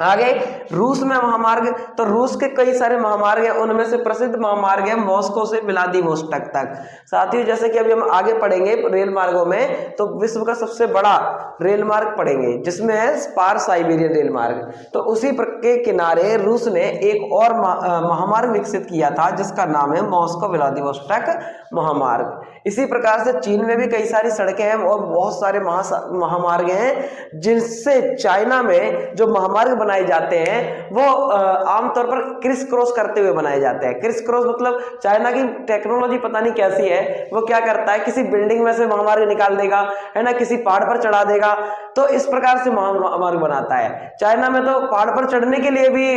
आगे रूस में महामार्ग, तो रूस के कई सारे महामार्ग हैं, उनमें से प्रसिद्ध महामार्ग है मॉस्को से व्लादिवोस्टोक तक। साथियों जैसे कि अभी हम आगे पढ़ेंगे रेल मार्गों में, तो विश्व का सबसे बड़ा रेल मार्ग पढ़ेंगे जिसमें है पार साइबेरियन रेल मार्ग। तो उसी के किनारे रूस ने एक और महामार्ग विकसित किया था जिसका नाम है मॉस्को व्लादिवोस्टोक महामार्ग। इसी प्रकार से चीन में भी कई सारी सड़कें हैं और बहुत सारे महामार्ग हैं, जिनसे चाइना में जो महामार्ग बनाए जाते हैं वो आमतौर पर क्रिस क्रॉस करते हुए बनाए जाते हैं। क्रिस क्रॉस मतलब चाइना की टेक्नोलॉजी पता नहीं कैसी है, वो क्या करता है किसी बिल्डिंग में से महामार्ग निकाल देगा, है ना, किसी पहाड़ पर चढ़ा देगा, तो इस प्रकार से महामार्ग बनाता है। चाइना में तो पहाड़ पर चढ़ने के लिए भी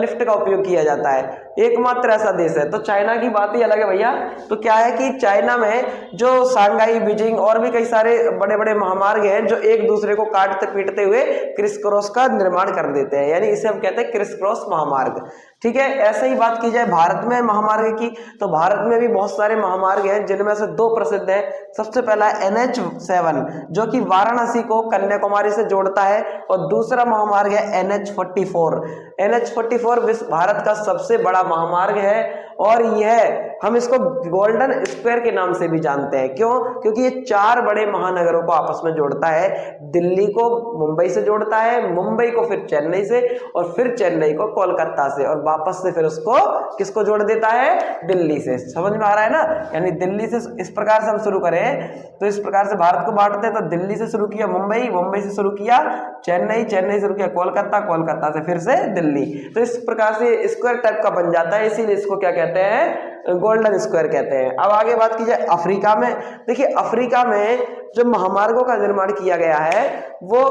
लिफ्ट का उपयोग किया जाता है, एकमात्र ऐसा देश है। तो चाइना की बात ही अलग है भैया। तो क्या है कि चाइना में जो सांघाई, बीजिंग और भी कई सारे बड़े बड़े महामार्ग हैं जो एक दूसरे को काटते पीटते हुए क्रिस क्रॉस का निर्माण कर देते हैं, यानी इसे हम कहते हैं क्रिस क्रॉस महामार्ग, ठीक है। ऐसे ही बात की जाए भारत में महामार्ग की, तो भारत में भी बहुत सारे महामार्ग हैं जिनमें से दो प्रसिद्ध हैं। सबसे पहला है NH7 जो कि वाराणसी को कन्याकुमारी से जोड़ता है, और दूसरा महामार्ग है NH44। NH44 भारत का सबसे बड़ा महामार्ग है और यह हम इसको गोल्डन स्क्वायर के नाम से भी जानते हैं। क्यों? क्योंकि ये 4 बड़े महानगरों को आपस में जोड़ता है। दिल्ली को मुंबई से जोड़ता है, मुंबई को फिर चेन्नई से, और फिर चेन्नई को कोलकाता से, और वापस से फिर उसको किसको जोड़ देता है? दिल्ली से। समझ में आ रहा है ना? यानी दिल्ली से इस प्रकार से हम शुरू करें तो इस प्रकार से भारत को बांटते हैं, तो दिल्ली से शुरू किया मुंबई, मुंबई से शुरू किया चेन्नई, चेन्नई से शुरू किया कोलकाता, कोलकाता से फिर से दिल्ली। तो इस प्रकार से स्क्वायर टाइप का बन जाता है, इसीलिए इसको क्या कहते हैं? गोल्डन स्क्वायर कहते हैं। अब आगे बात की जाए अफ्रीका में। देखिए अफ्रीका में जो महामार्गों का निर्माण किया गया है वो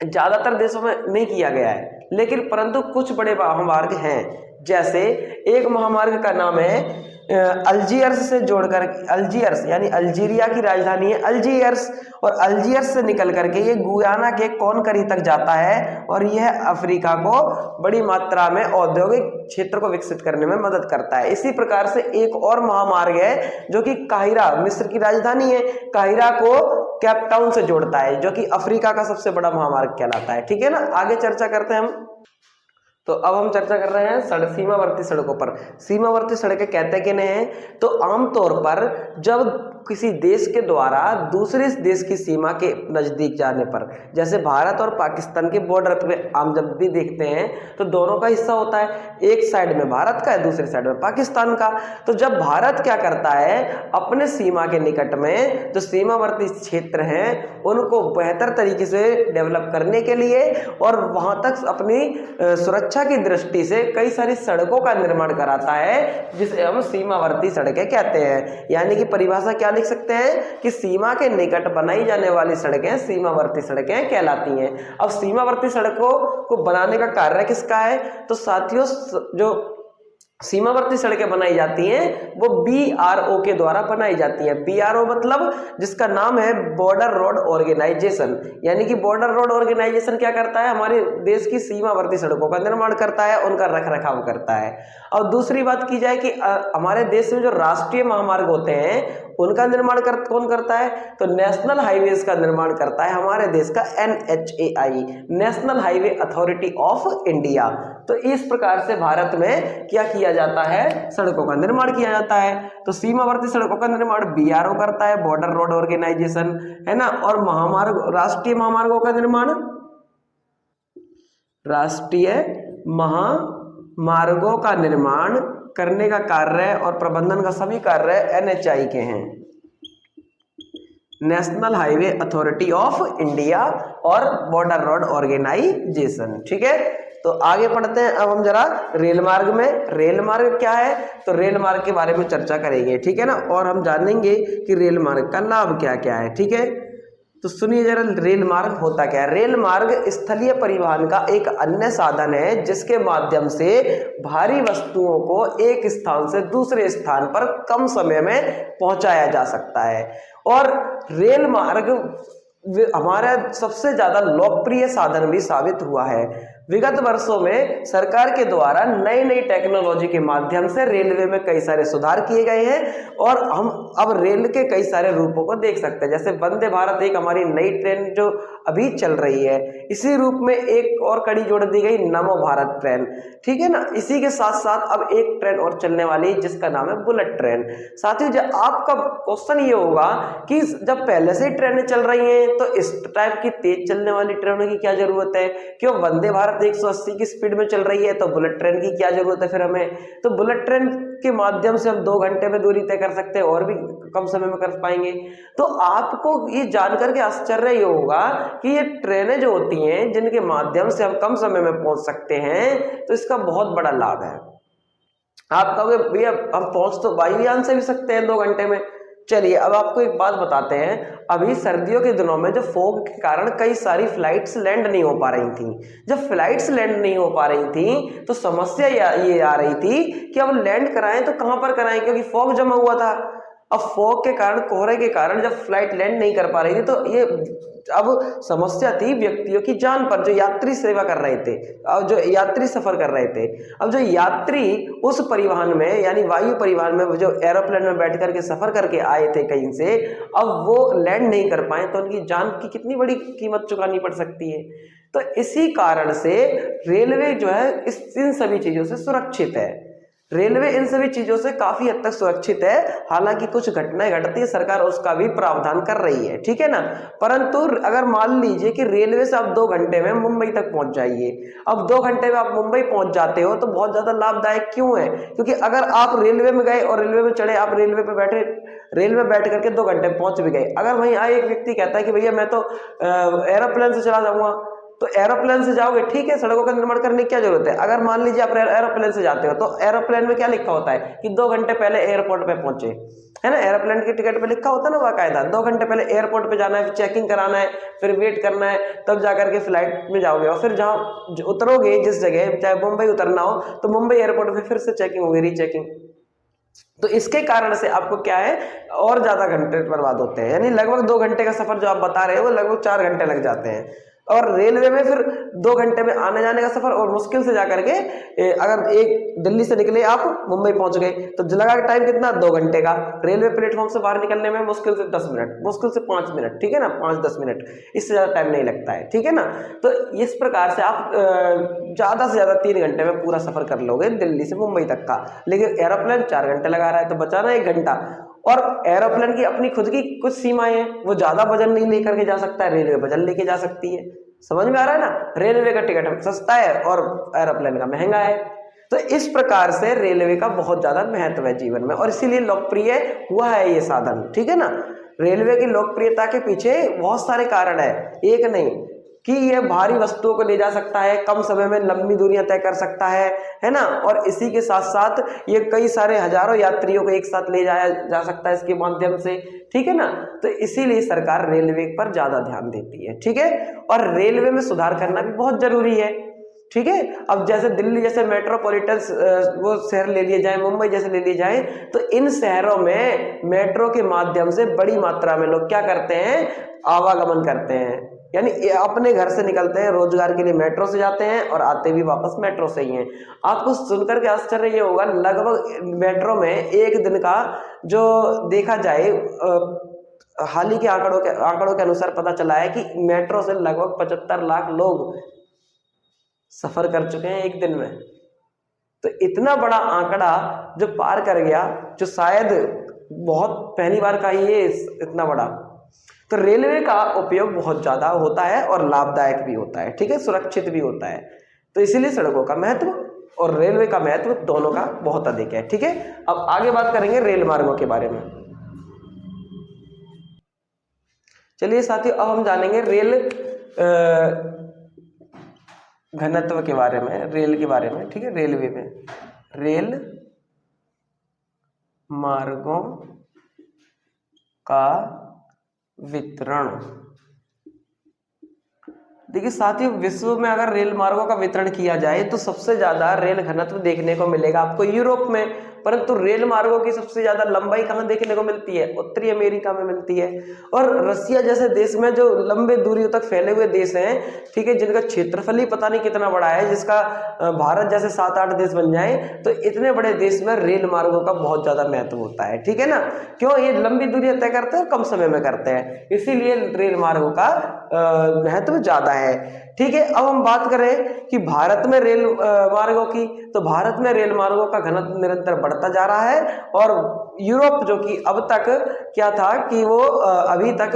ज्यादातर देशों में नहीं किया गया है, लेकिन परंतु कुछ बड़े महामार्ग हैं। जैसे एक महामार्ग का नाम है अल्जीयर्स से जोड़कर, अल्जीयर्स यानी अल्जीरिया की राजधानी है अल्जीयर्स, और अल्जीयर्स से निकल करके ये गुयाना के कोनकरी तक जाता है, और यह अफ्रीका को बड़ी मात्रा में औद्योगिक क्षेत्र को विकसित करने में मदद करता है। इसी प्रकार से एक और महामार्ग है जो कि काहिरा, मिस्र की राजधानी है, काहिरा को केप टाउन से जोड़ता है, जो कि अफ्रीका का सबसे बड़ा महामार्ग कहलाता है। ठीक है ना? आगे चर्चा करते हैं हम। तो अब हम चर्चा कर रहे हैं सीमावर्ती सड़कों पर। सीमावर्ती सड़कें कहते किन्हें हैं? तो आमतौर पर जब किसी देश के द्वारा दूसरे देश की सीमा के नजदीक जाने पर, जैसे भारत और पाकिस्तान के बॉर्डर पे हम जब भी देखते हैं तो दोनों का हिस्सा होता है, एक साइड में भारत का है, दूसरी साइड में पाकिस्तान का। तो जब भारत क्या करता है, अपने सीमा के निकट में जो सीमावर्ती क्षेत्र हैं उनको बेहतर तरीके से डेवलप करने के लिए और वहां तक अपनी सुरक्षा की दृष्टि से कई सारी सड़कों का निर्माण कराता है, जिसे हम सीमावर्ती सड़कें कहते हैं। यानी कि परिभाषा क्या लिख सकते हैं कि सीमा के निकट बनाई जाने वाली सड़कें सीमावर्ती सड़कें कहलाती हैं। अब सीमावर्ती सड़कों को बनाने का कार्य किसका है? तो साथियों जो सीमावर्ती सड़कें बनाई जाती हैं वो BRO के द्वारा बनाई जाती हैं। BRO मतलब जिसका नाम है बॉर्डर रोड ऑर्गेनाइजेशन। यानी कि बॉर्डर रोड ऑर्गेनाइजेशन क्या करता है? हमारे देश की सीमावर्ती सड़कों का निर्माण करता है, उनका रखरखाव करता है। और दूसरी बात की जाए कि हमारे देश में जो राष्ट्रीय महामार्ग होते हैं उनका निर्माण कौन करता है? तो नेशनल हाईवेज का निर्माण करता है हमारे देश का NHAI, national highway authority of India. तो इस प्रकार से भारत में क्या किया जाता है? सड़कों का निर्माण किया जाता है। तो सीमावर्ती सड़कों का निर्माण BRO करता है, बॉर्डर रोड ऑर्गेनाइजेशन, है ना। और महामार्ग, राष्ट्रीय महामार्गों का निर्माण, राष्ट्रीय महामार्गों का निर्माण करने का कार्य और प्रबंधन का सभी कार्य NHAI के हैं, national highway authority of India और बॉर्डर रोड ऑर्गेनाइजेशन। ठीक है, तो आगे पढ़ते हैं अब हम जरा रेल मार्ग में। रेल मार्ग क्या है? तो रेल मार्ग के बारे में चर्चा करेंगे, ठीक है ना, और हम जानेंगे कि रेल मार्ग का लाभ क्या क्या है। ठीक है, तो सुनिए जरा रेल मार्ग होता क्या है। रेल मार्ग स्थलीय परिवहन का एक अन्य साधन है जिसके माध्यम से भारी वस्तुओं को एक स्थान से दूसरे स्थान पर कम समय में पहुंचाया जा सकता है। और रेल मार्ग हमारा सबसे ज्यादा लोकप्रिय साधन भी साबित हुआ है। विगत वर्षों में सरकार के द्वारा नई नई टेक्नोलॉजी के माध्यम से रेलवे में कई सारे सुधार किए गए हैं और हम अब रेल के कई सारे रूपों को देख सकते हैं। जैसे वंदे भारत एक हमारी नई ट्रेन जो अभी चल रही है, इसी रूप में एक और कड़ी जोड़ दी गई नमो भारत ट्रेन। ठीक है ना, इसी के साथ साथ अब एक ट्रेन और चलने वाली है जिसका नाम है बुलेट ट्रेन। साथियों, जब आपका क्वेश्चन ये होगा कि जब पहले से ही ट्रेनें चल रही हैं तो इस टाइप की तेज चलने वाली ट्रेनों की क्या जरूरत है? क्यों वंदे भारत 180 की स्पीड में चल रही है तो बुलेट ट्रेन की क्या जरूरत है फिर हमें? तो बुलेट ट्रेन के माध्यम से हम 2 घंटे में दूरी तय कर सकते हैं और भी कम समय में कर पाएंगे। तो आपको ये जानकर के आश्चर्य ये होगा कि ये ट्रेनें जो होती हैं जिनके माध्यम से हम कम समय में पहुंच सकते हैं, तो इसका बहुत बड़ा लाभ है। आप कहोगे भैया हम पहुंच तो वायुयान से भी सकते हैं 2 घंटे में। चलिए अब आपको एक बात बताते हैं। अभी सर्दियों के दिनों में जो फॉग के कारण कई सारी फ्लाइट्स लैंड नहीं हो पा रही थी। जब फ्लाइट्स लैंड नहीं हो पा रही थी तो समस्या ये आ रही थी कि अब लैंड कराएं तो कहां पर कराएं, क्योंकि फॉग जमा हुआ था। अब फॉग के कारण, कोहरे के कारण जब फ्लाइट लैंड नहीं कर पा रही थी तो ये अब समस्या थी व्यक्तियों की जान पर, जो यात्री सेवा कर रहे थे और जो यात्री सफर कर रहे थे। अब जो यात्री उस परिवहन में यानी वायु परिवहन में जो एरोप्लेन में बैठ करके सफर करके आए थे कहीं से, अब वो लैंड नहीं कर पाए तो उनकी जान की कितनी बड़ी कीमत चुकानी पड़ सकती है। तो इसी कारण से रेलवे जो है इन सभी चीजों से सुरक्षित है। रेलवे इन सभी चीजों से काफी हद तक सुरक्षित है। हालांकि कुछ घटनाएं घटती है, सरकार उसका भी प्रावधान कर रही है, ठीक है ना। परंतु अगर मान लीजिए कि रेलवे से आप 2 घंटे में मुंबई तक पहुंच जाइए, अब 2 घंटे में आप मुंबई पहुंच जाते हो तो बहुत ज्यादा लाभदायक क्यों है? क्योंकि अगर आप रेलवे में गए और रेलवे में चढ़े, आप रेलवे पे बैठे, रेल में बैठ करके 2 घंटे में पहुंच भी गए, अगर वहीं आए एक व्यक्ति कहता है कि भैया मैं तो एरोप्लेन से चला जाऊंगा, तो एरोप्लेन से जाओगे, ठीक है, सड़कों का निर्माण करने की क्या जरूरत है। अगर मान लीजिए आप एरोप्लेन से जाते हो तो एरोप्लेन में क्या लिखा होता है कि 2 घंटे पहले एयरपोर्ट पे पहुंचे, है ना। एरोप्लेन की टिकट पे लिखा होता है ना बाकायदा, 2 घंटे पहले एयरपोर्ट पे जाना है, चेकिंग कराना है, फिर वेट करना है, तब जाकर के फ्लाइट में जाओगे। और फिर जहां उतरोगे, जिस जगह, चाहे मुंबई उतरना हो तो मुंबई एयरपोर्ट पे फिर से चेकिंग होगी, रीचेकिंग। तो इसके कारण से आपको क्या है, और ज्यादा घंटे बर्बाद होते हैं। यानी लगभग 2 घंटे का सफर जो आप बता रहे हो वो लगभग 4 घंटे लग जाते हैं। और रेलवे में फिर 2 घंटे में आने जाने का सफर, और मुश्किल से जाकर के अगर एक दिल्ली से निकले आप मुंबई पहुंच गए तो लगा टाइम कितना, 2 घंटे का। रेलवे प्लेटफॉर्म से बाहर निकलने में मुश्किल से 10 मिनट, मुश्किल से 5 मिनट, ठीक है ना, 5-10 मिनट, इससे ज्यादा टाइम नहीं लगता है, ठीक है ना। तो इस प्रकार से आप ज्यादा से ज्यादा 3 घंटे में पूरा सफर कर लोगे दिल्ली से मुंबई तक का। लेकिन एरोप्लेन 4 घंटे लगा रहा है, तो बचा ना 1 घंटा। और एरोप्लेन की अपनी खुद की कुछ सीमाएं हैं, वो ज्यादा वजन नहीं लेकर के जा सकता है, रेलवे वजन लेके जा सकती है। समझ में आ रहा है ना, रेलवे का टिकट सस्ता है और एरोप्लेन का महंगा है। तो इस प्रकार से रेलवे का बहुत ज्यादा महत्व है जीवन में, और इसीलिए लोकप्रिय हुआ है ये साधन, ठीक है ना। रेलवे की लोकप्रियता के पीछे बहुत सारे कारण है, एक नहीं, कि यह भारी वस्तुओं को ले जा सकता है, कम समय में लंबी दूरियां तय कर सकता है ना। और इसी के साथ साथ ये कई सारे हजारों यात्रियों को एक साथ ले जाया जा सकता है इसके माध्यम से, ठीक है ना। तो इसीलिए सरकार रेलवे पर ज्यादा ध्यान देती है, ठीक है। और रेलवे में सुधार करना भी बहुत जरूरी है, ठीक है। अब जैसे दिल्ली जैसे मेट्रोपॉलिटन वो शहर ले लिए जाए, मुंबई जैसे ले लिए जाए, तो इन शहरों में मेट्रो के माध्यम से बड़ी मात्रा में लोग क्या करते हैं, आवागमन करते हैं। यानी अपने घर से निकलते हैं, रोजगार के लिए मेट्रो से जाते हैं और आते भी वापस मेट्रो से ही हैं। आपको सुनकर के आश्चर्य ये होगा, लगभग मेट्रो में एक दिन का जो देखा जाए, हाल ही के आंकड़ों के अनुसार पता चला है कि मेट्रो से लगभग 75 लाख लोग सफर कर चुके हैं एक दिन में। तो इतना बड़ा आंकड़ा जो पार कर गया, जो शायद बहुत पहली बार का ही है इतना बड़ा। तो रेलवे का उपयोग बहुत ज्यादा होता है और लाभदायक भी होता है, ठीक है, सुरक्षित भी होता है। तो इसीलिए सड़कों का महत्व और रेलवे का महत्व दोनों का बहुत अधिक है, ठीक है। अब आगे बात करेंगे रेल मार्गों के बारे में। चलिए साथियों, अब हम जानेंगे रेल घनत्व के बारे में, रेल के बारे में, ठीक है। रेलवे में रेल मार्गों का वितरण। देखिए साथियों, विश्व में अगर रेल मार्गों का वितरण किया जाए तो सबसे ज्यादा रेल घनत्व देखने को मिलेगा आपको यूरोप में। परंतु रेल मार्गों की सबसे ज्यादा लंबाई कहाँ देखने को मिलती है, उत्तरी अमेरिका में मिलती है। और रसिया जैसे देश में, जो लंबे दूरियों तक फैले हुए देश हैं, ठीक है, जिनका क्षेत्रफल ही पता नहीं कितना बड़ा है, जिसका भारत जैसे 7-8 देश बन जाए, तो इतने बड़े देश में रेल मार्गों का बहुत ज्यादा महत्व होता है, ठीक है ना। क्यों, ये लंबी दूरियां तय करते हैं, कम समय में करते हैं, इसीलिए रेल मार्गों का महत्व ज्यादा है, ठीक है। अब हम बात करें कि भारत में रेल मार्गों की, तो भारत में रेल मार्गों का घनत्व निरंतर बढ़ता जा रहा है। और यूरोप जो कि अब तक क्या था कि वो अभी तक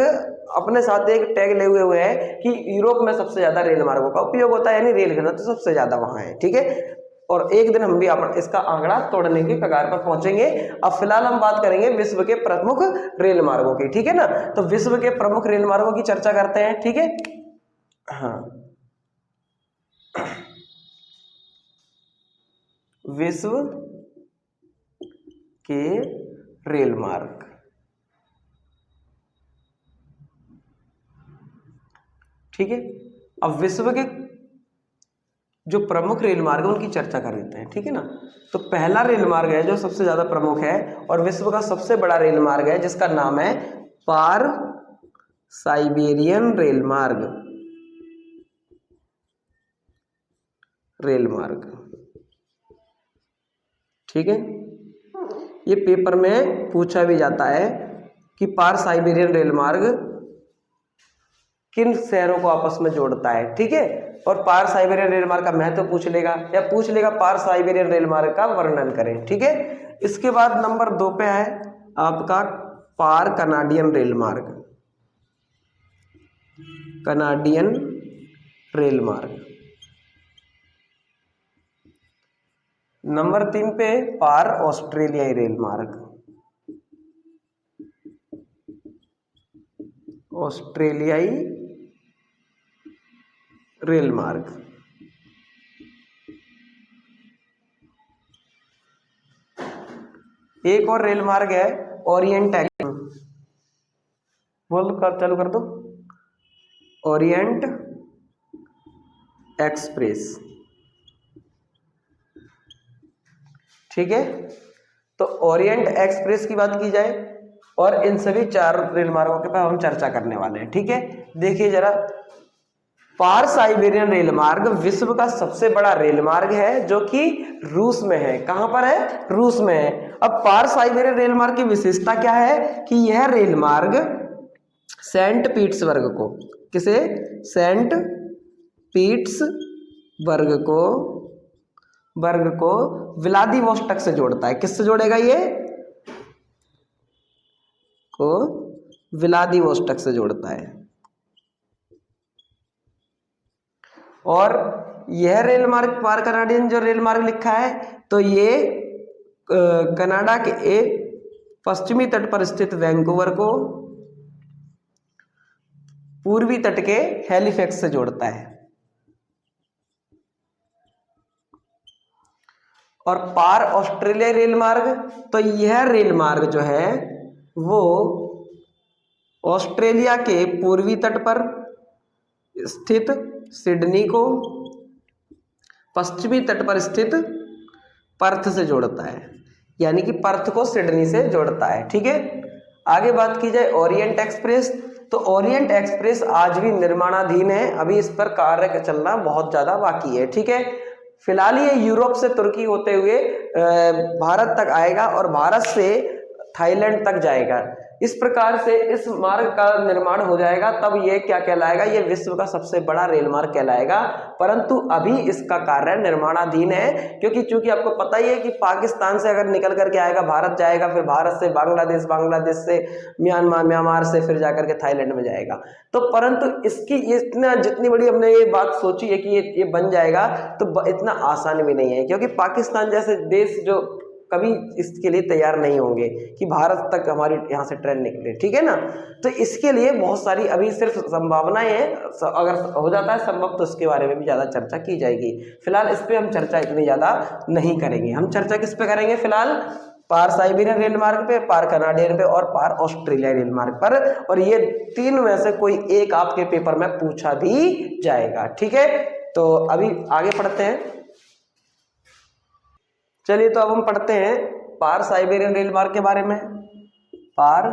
अपने साथ एक टैग ले हुए है कि यूरोप में सबसे ज्यादा रेल मार्गों का उपयोग होता है, यानी रेल घनत्व सबसे ज्यादा वहां है, ठीक है। और एक दिन हम भी इसका आंकड़ा तोड़ने के कगार पर पहुंचेंगे। अब फिलहाल हम बात करेंगे विश्व के प्रमुख रेल मार्गों की, ठीक है ना। तो विश्व के प्रमुख रेल मार्गों की चर्चा करते हैं, ठीक है। हाँ, विश्व के रेल मार्ग, ठीक है। अब विश्व के जो प्रमुख रेल मार्ग है उनकी चर्चा कर लेते हैं, ठीक है ना। तो पहला रेल मार्ग है जो सबसे ज्यादा प्रमुख है और विश्व का सबसे बड़ा रेल मार्ग है, जिसका नाम है पार साइबेरियन रेल मार्ग, ठीक है। ये पेपर में पूछा भी जाता है कि पार साइबेरियन रेल मार्ग किन शहरों को आपस में जोड़ता है, ठीक है। और पार साइबेरियन रेल मार्ग का महत्व पूछ लेगा, या पूछ लेगा पार साइबेरियन रेल मार्ग का वर्णन करें। ठीक है, इसके बाद नंबर 2 पे है आपका पार कनाडियन रेल मार्ग, कनाडियन रेल मार्ग। नंबर 3 पे पार ऑस्ट्रेलियाई रेल मार्ग, ऑस्ट्रेलियाई रेल मार्ग। एक और रेल मार्ग है ओरिएंट, बोल कर चालू कर दो, ओरिएंट एक्सप्रेस। ठीक है, तो ओरिएंट एक्सप्रेस की बात की जाए और इन सभी 4 रेल मार्गों के पर हम चर्चा करने वाले हैं। ठीक है, देखिए जरा, पार साइबेरियन रेल मार्ग विश्व का सबसे बड़ा रेल मार्ग है जो कि रूस में है। कहां पर है? रूस में है। अब पार साइबेरियन रेल मार्ग की विशेषता क्या है कि यह रेल मार्ग सेंट पीटर्सबर्ग को, किसे? सेंट पीटर्सबर्ग को व्लादिवोस्टॉक से जोड़ता है। किससे जोड़ेगा ये? को व्लादिवोस्टॉक से जोड़ता है। और यह रेल मार्ग, पार कनाडियन जो रेल मार्ग लिखा है, तो ये कनाडा के पश्चिमी तट पर स्थित वैंकूवर को पूर्वी तट के हैलिफैक्स से जोड़ता है। और पार ऑस्ट्रेलिया रेल मार्ग, तो यह रेल मार्ग जो है वो ऑस्ट्रेलिया के पूर्वी तट पर स्थित सिडनी को पश्चिमी तट पर स्थित पर्थ से जोड़ता है, यानी कि पर्थ को सिडनी से जोड़ता है। ठीक है, आगे बात की जाए ओरिएंट एक्सप्रेस, तो ओरिएंट एक्सप्रेस आज भी निर्माणाधीन है, अभी इस पर कार्य चलना बहुत ज्यादा बाकी है। ठीक है, फिलहाल ये यूरोप से तुर्की होते हुए भारत तक आएगा और भारत से थाईलैंड तक जाएगा। इस प्रकार से इस मार्ग का निर्माण हो जाएगा, तब ये क्या कहलाएगा? ये विश्व का सबसे बड़ा रेल मार्ग कहलाएगा। परंतु अभी इसका कार्य निर्माणाधीन है, क्योंकि चूंकि आपको पता ही है कि पाकिस्तान से अगर निकल करके आएगा भारत जाएगा, फिर भारत से बांग्लादेश, बांग्लादेश से म्यांमार, म्यांमार से फिर जाकर के थाईलैंड में जाएगा। तो परंतु इसकी इतना, जितनी बड़ी हमने ये बात सोची है कि ये बन जाएगा, तो इतना आसान भी नहीं है, क्योंकि पाकिस्तान जैसे देश जो कभी इसके लिए तैयार नहीं होंगे कि भारत तक हमारी यहाँ से ट्रेन निकले। ठीक है ना, तो इसके लिए बहुत सारी अभी सिर्फ संभावनाएं हैं, अगर हो जाता है संभव तो इसके बारे में भी ज्यादा चर्चा की जाएगी। फिलहाल इस पे हम चर्चा इतनी ज्यादा नहीं करेंगे। हम चर्चा किस पे करेंगे? फिलहाल पार साइबेरियन रेल मार्ग पे, पार कनाडियन पे और पार ऑस्ट्रेलिया रेल मार्ग पर, और ये 3 में से कोई एक आपके पेपर में पूछा भी जाएगा। ठीक है, तो अभी आगे पढ़ते हैं। चलिए, तो अब हम पढ़ते हैं पार साइबेरियन रेल मार्ग के बारे में। पार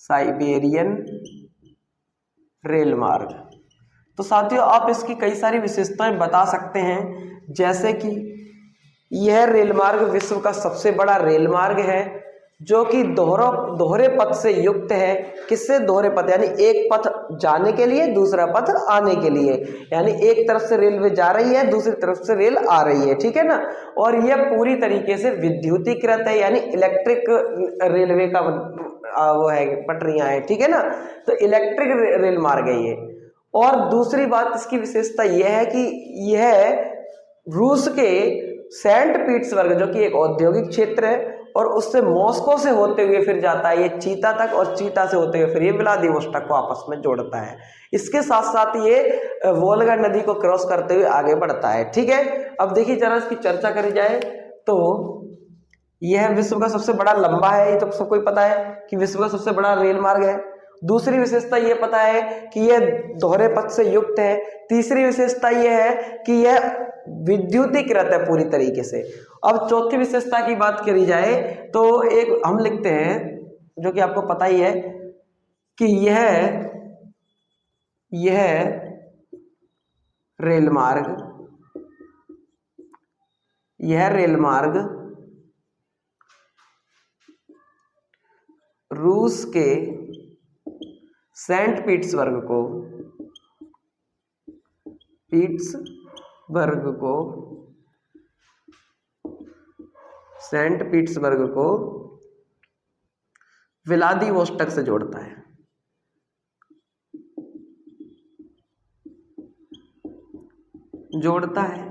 साइबेरियन रेल मार्ग, तो साथियों आप इसकी कई सारी विशेषताएं बता सकते हैं, जैसे कि यह रेल मार्ग विश्व का सबसे बड़ा रेल मार्ग है जो कि दोहरे पथ से युक्त है। किससे? दोहरे पथ, यानी एक पथ जाने के लिए, दूसरा पथ आने के लिए, यानी एक तरफ से रेलवे जा रही है, दूसरी तरफ से रेल आ रही है। ठीक है ना, और यह पूरी तरीके से विद्युतीकृत है, यानी इलेक्ट्रिक रेलवे का वो है, पटरियां हैं। ठीक है ना, तो इलेक्ट्रिक रेल मार्ग है ये। और दूसरी बात इसकी विशेषता यह है कि यह रूस के सेंट पीटर्सबर्ग, जो कि एक औद्योगिक क्षेत्र है, और उससे मॉस्को से होते हुए फिर जाता है ये चीता तक, और चीता से होते हुए फिर ये व्लादिवोस्टॉक को आपस में जोड़ता है। इसके साथ साथ ये वोल्गा नदी को क्रॉस करते हुए आगे बढ़ता है। ठीक है, अब देखिए जरा इसकी चर्चा करी जाए तो यह विश्व का सबसे बड़ा लंबा है, ये तो सबको ही पता है कि विश्व का सबसे बड़ा रेल मार्ग है। दूसरी विशेषता यह पता है कि यह दोहरे पथ से युक्त है। तीसरी विशेषता यह है कि यह विद्युतीकृत है पूरी तरीके से। अब चौथी विशेषता की बात करी जाए तो एक हम लिखते हैं, जो कि आपको पता ही है कि यह रेल मार्ग रूस के सेंट पीटर्सबर्ग को पीट्सबर्ग को व्लादिवोस्टॉक से जोड़ता है।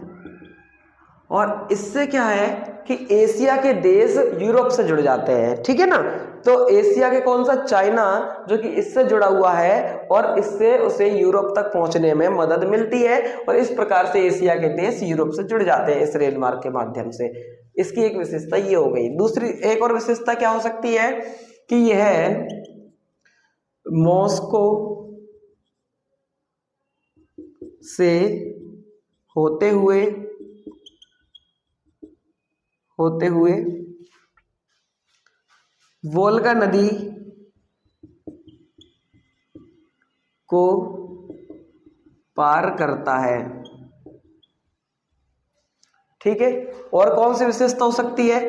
और इससे क्या है कि एशिया के देश यूरोप से जुड़ जाते हैं, ठीक है ना। तो एशिया के कौन सा, चाइना, जो कि इससे जुड़ा हुआ है और इससे उसे यूरोप तक पहुंचने में मदद मिलती है और इस प्रकार से एशिया के देश यूरोप से जुड़ जाते हैं इस रेल मार्ग के माध्यम से। इसकी एक विशेषता ये हो गई। दूसरी एक और विशेषता क्या हो सकती है कि यह मॉस्को से होते हुए वोल्गा नदी को पार करता है, ठीक है। और कौन सी विशेषता हो सकती है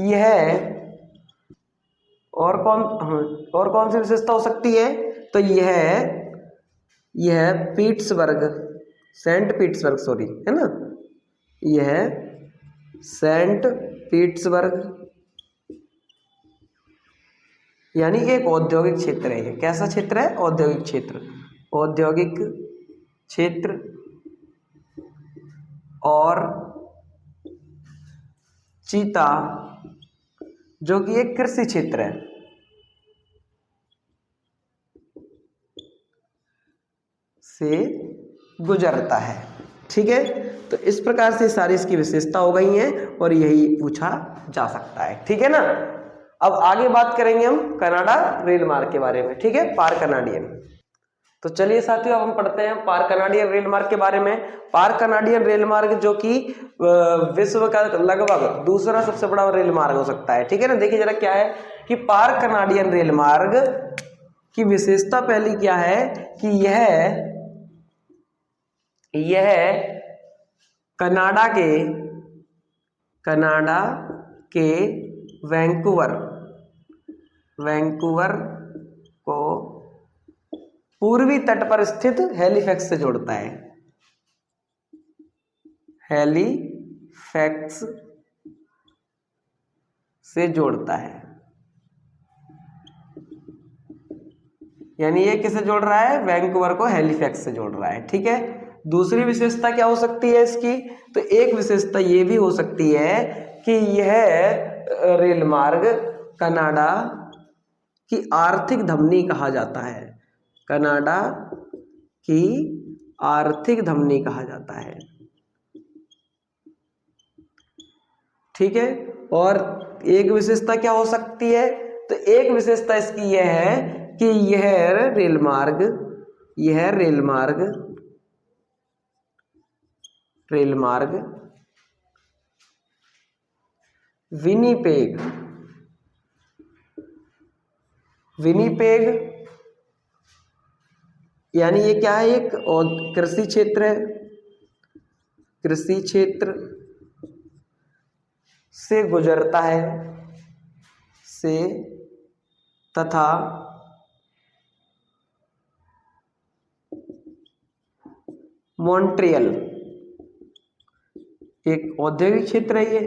यह, और कौन सी विशेषता हो सकती है, तो यह सेंट पीटर्सबर्ग है ना, यह सेंट पीटर्सबर्ग यानी एक औद्योगिक क्षेत्र है। ये कैसा क्षेत्र है, औद्योगिक क्षेत्र और चीता जो कि एक कृषि क्षेत्र है, से गुजरता है, ठीक है। तो इस प्रकार से सारी इसकी विशेषता हो गई हैं और यही पूछा जा सकता है, ठीक है ना। अब आगे बात करेंगे हम कनाडा रेल मार्ग के बारे में, ठीक है, पार कनाडियन। तो चलिए साथियों अब हम पढ़ते हैं पार कनाडियन रेल मार्ग के बारे में। पार कनाडियन रेल मार्ग जो कि विश्व का लगभग दूसरा सबसे बड़ा रेल मार्ग हो सकता है, ठीक है ना। देखिए जरा क्या है कि पार कनाडियन रेल मार्ग की विशेषता पहली क्या है कि यह कनाडा के वैंकूवर को पूर्वी तट पर स्थित हैलिफैक्स से जोड़ता है। यानी ये किसे जोड़ रहा है, वैंकूवर को हैलिफैक्स से जोड़ रहा है, ठीक है। दूसरी विशेषता क्या हो सकती है इसकी, तो एक विशेषता ये भी हो सकती है कि यह रेल मार्ग कनाडा की आर्थिक धमनी कहा जाता है, कनाडा की आर्थिक धमनी कहा जाता है, ठीक है। और एक विशेषता क्या हो सकती है, तो एक विशेषता इसकी यह है कि यह रेल मार्ग विनीपेग यानी ये क्या है, एक और कृषि क्षेत्र से गुजरता है तथा मॉन्ट्रियल एक औद्योगिक क्षेत्र है, ये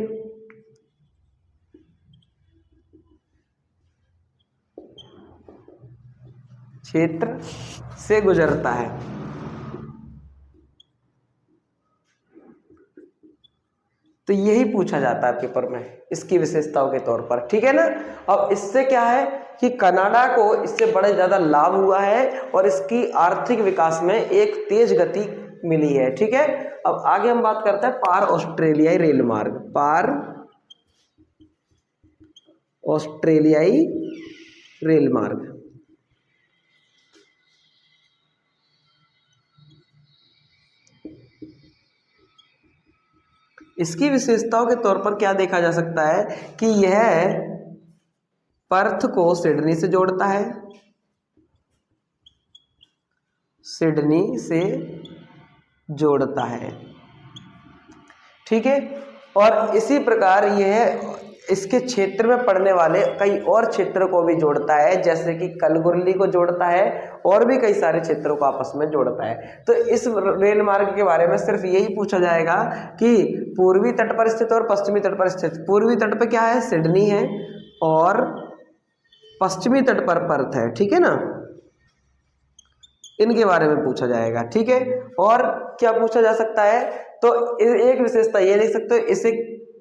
क्षेत्र से गुजरता है। तो यही पूछा जाता है पेपर में इसकी विशेषताओं के तौर पर, ठीक है ना। अब इससे क्या है कि कनाडा को इससे बड़े ज्यादा लाभ हुआ है और इसकी आर्थिक विकास में एक तेज गति मिली है, ठीक है। अब आगे हम बात करते हैं पार ऑस्ट्रेलियाई रेल मार्ग, पार ऑस्ट्रेलियाई रेल मार्ग। इसकी विशेषताओं के तौर पर क्या देखा जा सकता है कि यह पर्थ को सिडनी से जोड़ता है, ठीक है। और इसी प्रकार यह इसके क्षेत्र में पड़ने वाले कई और क्षेत्रों को भी जोड़ता है, जैसे कि कलगुर्ली को जोड़ता है और भी कई सारे क्षेत्रों को आपस में जोड़ता है। तो इस रेल मार्ग के बारे में सिर्फ यही पूछा जाएगा कि पूर्वी तट पर स्थित और पश्चिमी तट पर स्थित। पूर्वी तट पर क्या है, सिडनी है, और पश्चिमी तट पर पर्थ है, ठीक है ना, इनके बारे में पूछा जाएगा, ठीक है। और क्या पूछा जा सकता है, तो एक विशेषता ये लिख सकते हो, इसे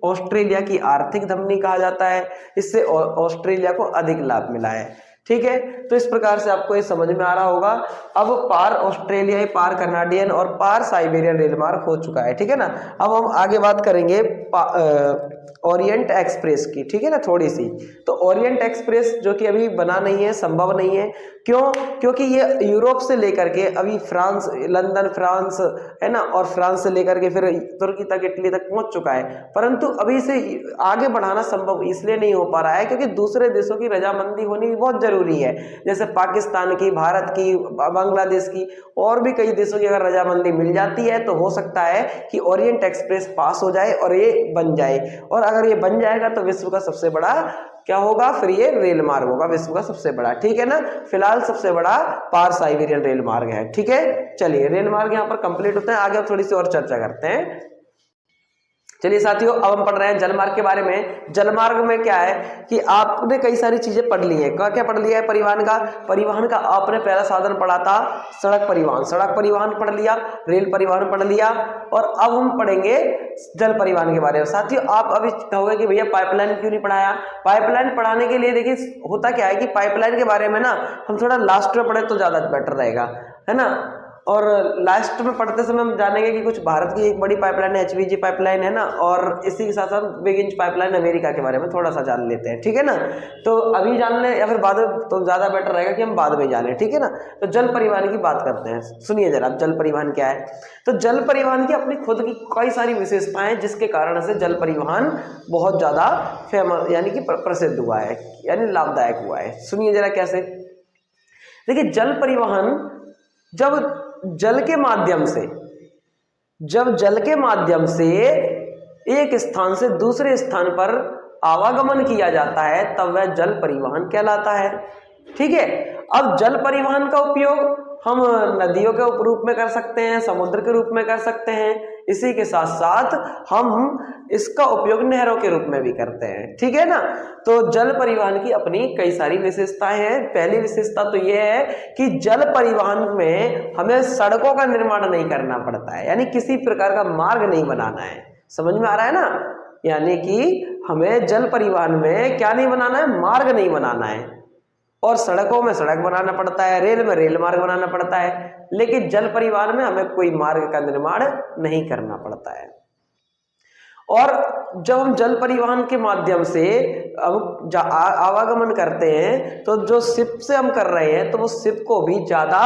ऑस्ट्रेलिया की आर्थिक धमनी कहा जाता है, इससे ऑस्ट्रेलिया को अधिक लाभ मिला है, ठीक है। तो इस प्रकार से आपको ये समझ में आ रहा होगा। अब पार ऑस्ट्रेलियाई, पार कनाडियन और पार साइबेरियन रेल मार्ग हो चुका है, ठीक है ना। अब हम आगे बात करेंगे ओरिएंट एक्सप्रेस की, ठीक है ना, थोड़ी सी। तो ओरिएंट एक्सप्रेस जो कि अभी बना नहीं है, संभव नहीं है, क्यों? क्योंकि ये यूरोप से लेकर के अभी फ्रांस, लंदन फ्रांस है ना, और फ्रांस से लेकर के फिर तुर्की तक, इटली तक पहुंच चुका है, परंतु अभी इसे आगे बढ़ाना संभव इसलिए नहीं हो पा रहा है क्योंकि दूसरे देशों की रजामंदी होनी भी बहुत जरूरी है, जैसे पाकिस्तान की, भारत की, बांग्लादेश की, और भी कई देशों की अगर रजामंदी मिल जाती है तो हो सकता है कि ओरिएंट एक्सप्रेस पास हो जाए और ये बन जाए। और अगर ये बन जाएगा तो विश्व का सबसे बड़ा क्या होगा, फिर ये रेल मार्ग होगा विश्व का सबसे बड़ा, ठीक है ना। फिलहाल सबसे बड़ा पार साइबेरियन रेल मार्ग है, ठीक है। चलिए, रेल मार्ग यहाँ पर कंप्लीट होते हैं, आगे हम थोड़ी सी और चर्चा करते हैं। चलिए साथियों, अब हम पढ़ रहे हैं जलमार्ग के बारे में। जलमार्ग में क्या है कि आपने कई सारी चीजें पढ़ ली है। क्या क्या पढ़ लिया है? परिवहन का आपने पहला साधन पढ़ा था सड़क परिवहन, सड़क परिवहन पढ़ लिया, रेल परिवहन पढ़ लिया, और अब हम पढ़ेंगे जल परिवहन के बारे में। साथियों, आप अभी कहोगे कि भैया पाइपलाइन क्यों नहीं पढ़ाया? पाइपलाइन पढ़ाने के लिए देखिए, होता क्या है कि पाइपलाइन के बारे में ना हम थोड़ा लास्ट में पढ़े तो ज्यादा बेटर रहेगा, है ना। और लास्ट में पढ़ते समय हम जानेंगे कि कुछ भारत की एक बड़ी पाइपलाइन एचवीजी पाइपलाइन है ना, और इसी के साथ साथ बिग इंच पाइपलाइन अमेरिका के बारे में थोड़ा सा जान लेते हैं, ठीक है ना। तो अभी जान ले या फिर बाद में, तो ज्यादा बेटर रहेगा कि हम बाद में जाने, ठीक है ना। तो जल परिवहन की बात करते हैं, सुनिए जरा जल परिवहन क्या है। तो जल परिवहन की अपनी खुद की कई सारी विशेषताएं हैं, जिसके कारण से जल परिवहन बहुत ज्यादा फेमस यानी कि प्रसिद्ध हुआ है, यानी लाभदायक हुआ है। सुनिए जरा कैसे। देखिए, जल परिवहन जब जल के माध्यम से एक स्थान से दूसरे स्थान पर आवागमन किया जाता है, तब वह जल परिवहन कहलाता है, ठीक है। अब जल परिवहन का उपयोग हम नदियों के रूप में कर सकते हैं, समुद्र के रूप में कर सकते हैं, इसी के साथ साथ हम इसका उपयोग नहरों के रूप में भी करते हैं, ठीक है ना। तो जल परिवहन की अपनी कई सारी विशेषताएं हैं। पहली विशेषता तो यह है कि जल परिवहन में हमें सड़कों का निर्माण नहीं करना पड़ता है, यानी किसी प्रकार का मार्ग नहीं बनाना है। समझ में आ रहा है ना? यानी कि हमें जल परिवहन में क्या नहीं बनाना है, मार्ग नहीं बनाना है। और सड़कों में सड़क बनाना पड़ता है, रेल में रेल मार्ग बनाना पड़ता है, लेकिन जल परिवहन में हमें कोई मार्ग का निर्माण नहीं करना पड़ता है। और जब हम जल परिवहन के माध्यम से हम आवागमन करते हैं, तो जो शिप से हम कर रहे हैं, तो वो शिप को भी ज्यादा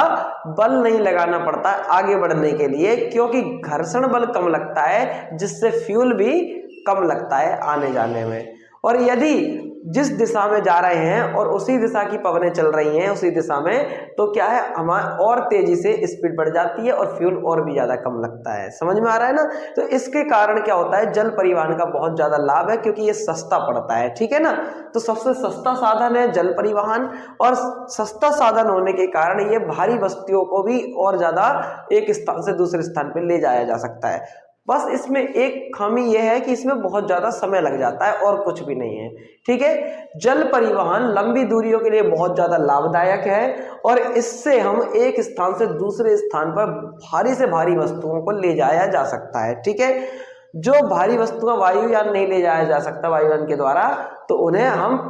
बल नहीं लगाना पड़ता आगे बढ़ने के लिए, क्योंकि घर्षण बल कम लगता है, जिससे फ्यूल भी कम लगता है आने जाने में। और यदि जिस दिशा में जा रहे हैं और उसी दिशा की पवनें चल रही हैं उसी दिशा में, तो क्या है, हमारा और तेजी से स्पीड बढ़ जाती है और फ्यूल और भी ज्यादा कम लगता है। समझ में आ रहा है ना? तो इसके कारण क्या होता है, जल परिवहन का बहुत ज्यादा लाभ है, क्योंकि ये सस्ता पड़ता है, ठीक है ना। तो सबसे सस्ता साधन है जल परिवहन, और सस्ता साधन होने के कारण ये भारी वस्तुओं को भी और ज्यादा एक स्थान से दूसरे स्थान पर ले जाया जा सकता है। बस इसमें एक खामी यह है कि इसमें बहुत ज्यादा समय लग जाता है, और कुछ भी नहीं है, ठीक है। जल परिवहन लंबी दूरियों के लिए बहुत ज्यादा लाभदायक है, और इससे हम एक स्थान से दूसरे स्थान पर भारी से भारी वस्तुओं को ले जाया जा सकता है, ठीक है। जो भारी वस्तुएं वायुयान नहीं ले जाया जा सकता वायुयान के द्वारा, तो उन्हें हम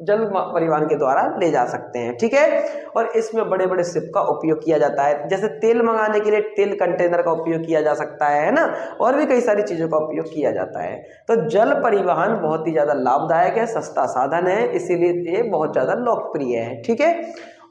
जल परिवहन के द्वारा ले जा सकते हैं, ठीक है। और इसमें बड़े बड़े शिप का उपयोग किया जाता है, जैसे तेल मंगाने के लिए तेल कंटेनर का उपयोग किया जा सकता है ना, और भी कई सारी चीजों का उपयोग किया जाता है। तो जल परिवहन बहुत ही ज्यादा लाभदायक है, सस्ता साधन है, इसीलिए ये बहुत ज्यादा लोकप्रिय है, ठीक है।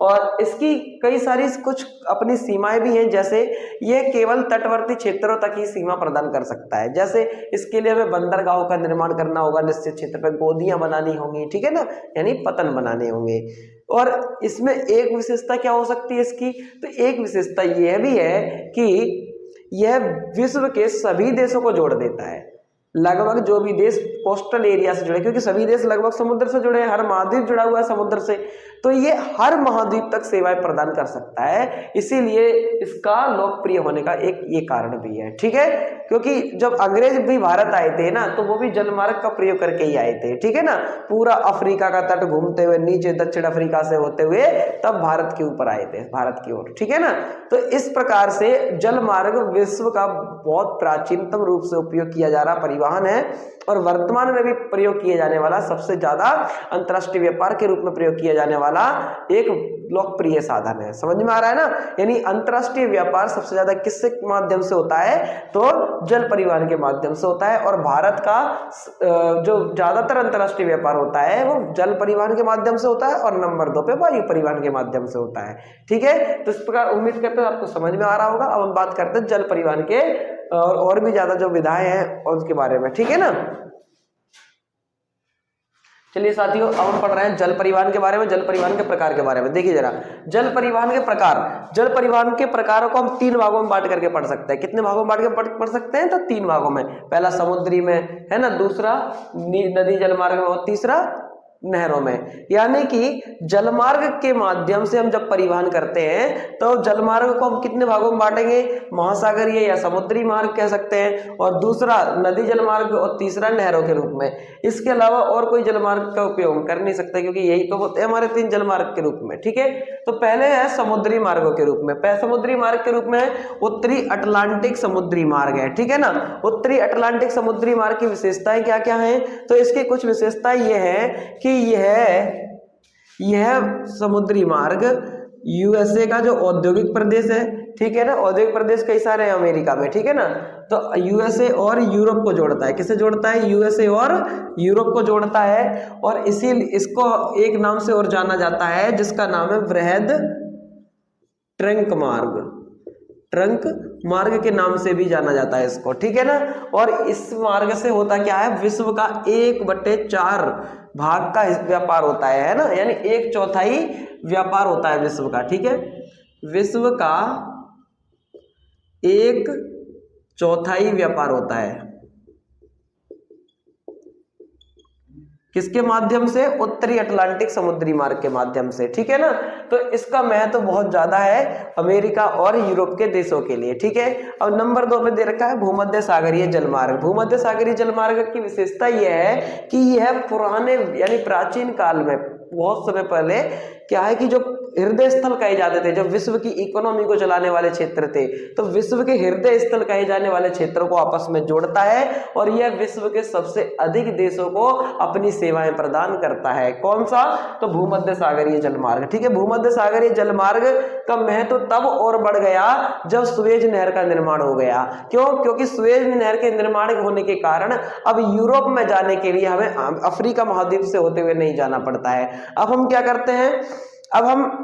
और इसकी कई सारी कुछ अपनी सीमाएं भी हैं, जैसे ये केवल तटवर्ती क्षेत्रों तक ही सीमा प्रदान कर सकता है। जैसे इसके लिए हमें बंदरगाहों का निर्माण करना होगा, निश्चित क्षेत्र पर गोदियां बनानी होंगी, ठीक है ना, यानी पतन बनाने होंगे। और इसमें एक विशेषता क्या हो सकती है इसकी, तो एक विशेषता यह भी है कि यह विश्व के सभी देशों को जोड़ देता है, लगभग जो भी देश कोस्टल एरिया से जुड़े, क्योंकि सभी देश लगभग समुद्र से जुड़े हैं, हर महाद्वीप जुड़ा हुआ है समुद्र से, तो ये हर महाद्वीप तक सेवाएं प्रदान कर सकता है, इसीलिए इसका लोकप्रिय होने का एक ये कारण भी है। ठीक है, क्योंकि जब अंग्रेज भी भारत आए थे ना, तो वो भी जलमार्ग का प्रयोग करके ही आए थे। ठीक है ना, पूरा अफ्रीका का तट घूमते हुए नीचे दक्षिण अफ्रीका से होते हुए तब भारत के ऊपर आए थे, भारत की ओर। ठीक है ना, तो इस प्रकार से जलमार्ग विश्व का बहुत प्राचीनतम रूप से उपयोग किया जा रहा परिवहन है, और वर्तमान में भी प्रयोग किए जाने वाला सबसे ज्यादा अंतरराष्ट्रीय व्यापार के रूप में प्रयोग किया जाने वाला एक लोकप्रिय साधन है। समझ में आ रहा है ना, यानी अंतरराष्ट्रीय व्यापार सबसे ज्यादा किसके माध्यम से होता है, तो जल परिवहन के माध्यम से होता है, और भारत का जो ज्यादातर अंतरराष्ट्रीय व्यापार होता है वो जल परिवहन के माध्यम से होता है, और नंबर 2 पे वायु परिवहन के माध्यम से होता है। ठीक है, तो इस प्रकार उम्मीद करते हैं आपको समझ में आ रहा होगा। अब हम बात करते हैं जल परिवहन के और भी ज्यादा जो विधाएं हैं और उसके बारे में। ठीक है ना, चलिए साथियों, अब हम पढ़ रहे हैं जल परिवहन के बारे में, जल परिवहन के प्रकार के बारे में। देखिए जरा, जल परिवहन के प्रकार, जल परिवहन के प्रकारों को हम 3 भागों में बांट करके पढ़ सकते हैं। कितने भागों में बांट के पढ़ सकते हैं, तो 3 भागों में। पहला समुद्री में है ना, दूसरा नदी जलमार्ग में, और तीसरा नहरों में। यानी कि जलमार्ग के माध्यम से हम जब परिवहन करते हैं तो जलमार्ग को हम कितने भागों में बांटेंगे, महासागरीय या समुद्री मार्ग कह सकते हैं, और दूसरा नदी जलमार्ग, और तीसरा नहरों के रूप में। इसके अलावा और कोई जलमार्ग का उपयोग कर नहीं सकते, क्योंकि यही तो होते हैं हमारे 3 जलमार्ग के रूप में। ठीक है, तो पहले है समुद्री मार्गों के रूप में। समुद्री मार्ग के रूप में उत्तरी अटलांटिक समुद्री मार्ग है। ठीक है ना, उत्तरी अटलांटिक समुद्री मार्ग की विशेषताएं क्या क्या हैं, तो इसकी कुछ विशेषताएं ये है कि यह समुद्री मार्ग यूएसए का जो औद्योगिक प्रदेश है, ठीक है ना, औद्योगिक प्रदेश कई सारे हैं अमेरिका में, ठीक है ना, तो यूएसए और यूरोप को जोड़ता है। किसे जोड़ता है, यूएसए और यूरोप को जोड़ता है, और इसी इसको एक नाम से और जाना जाता है जिसका नाम है वृहद ट्रंक मार्ग, ट्रंक मार्ग के नाम से भी जाना जाता है इसको। ठीक है ना, और इस मार्ग से होता क्या है, विश्व का 1/4 भाग का व्यापार होता है ना, यानी 1/4 व्यापार होता है विश्व का। ठीक है, विश्व का 1/4 व्यापार होता है किसके माध्यम से, उत्तरी अटलांटिक समुद्री मार्ग के माध्यम से। ठीक है ना, तो इसका महत्व बहुत ज्यादा है अमेरिका और यूरोप के देशों के लिए। ठीक है, अब नंबर 2 पे दे रखा है भूमध्य सागरीय जलमार्ग। भूमध्य सागरीय जलमार्ग की विशेषता यह है कि यह पुराने यानी प्राचीन काल में बहुत समय पहले क्या है कि जो हृदय स्थल कहे जाते थे, जब विश्व की इकोनॉमी को चलाने वाले क्षेत्र थे, तो विश्व के हृदय स्थल कहे जाने वाले क्षेत्रों को आपस में जोड़ता है, और यह विश्व के सबसे अधिक देशों को अपनी सेवाएं प्रदान करता है। कौन सा, तो भूमध्य सागरीय जलमार्ग। ठीक है, भूमध्य सागरीय जलमार्ग का महत्व तब और बढ़ गया जब सुएज नहर का निर्माण हो गया। क्यों, क्योंकि सुएज नहर के निर्माण होने के कारण अब यूरोप में जाने के लिए हमें अफ्रीका महाद्वीप से होते हुए नहीं जाना पड़ता है। अब हम क्या करते हैं, अब हम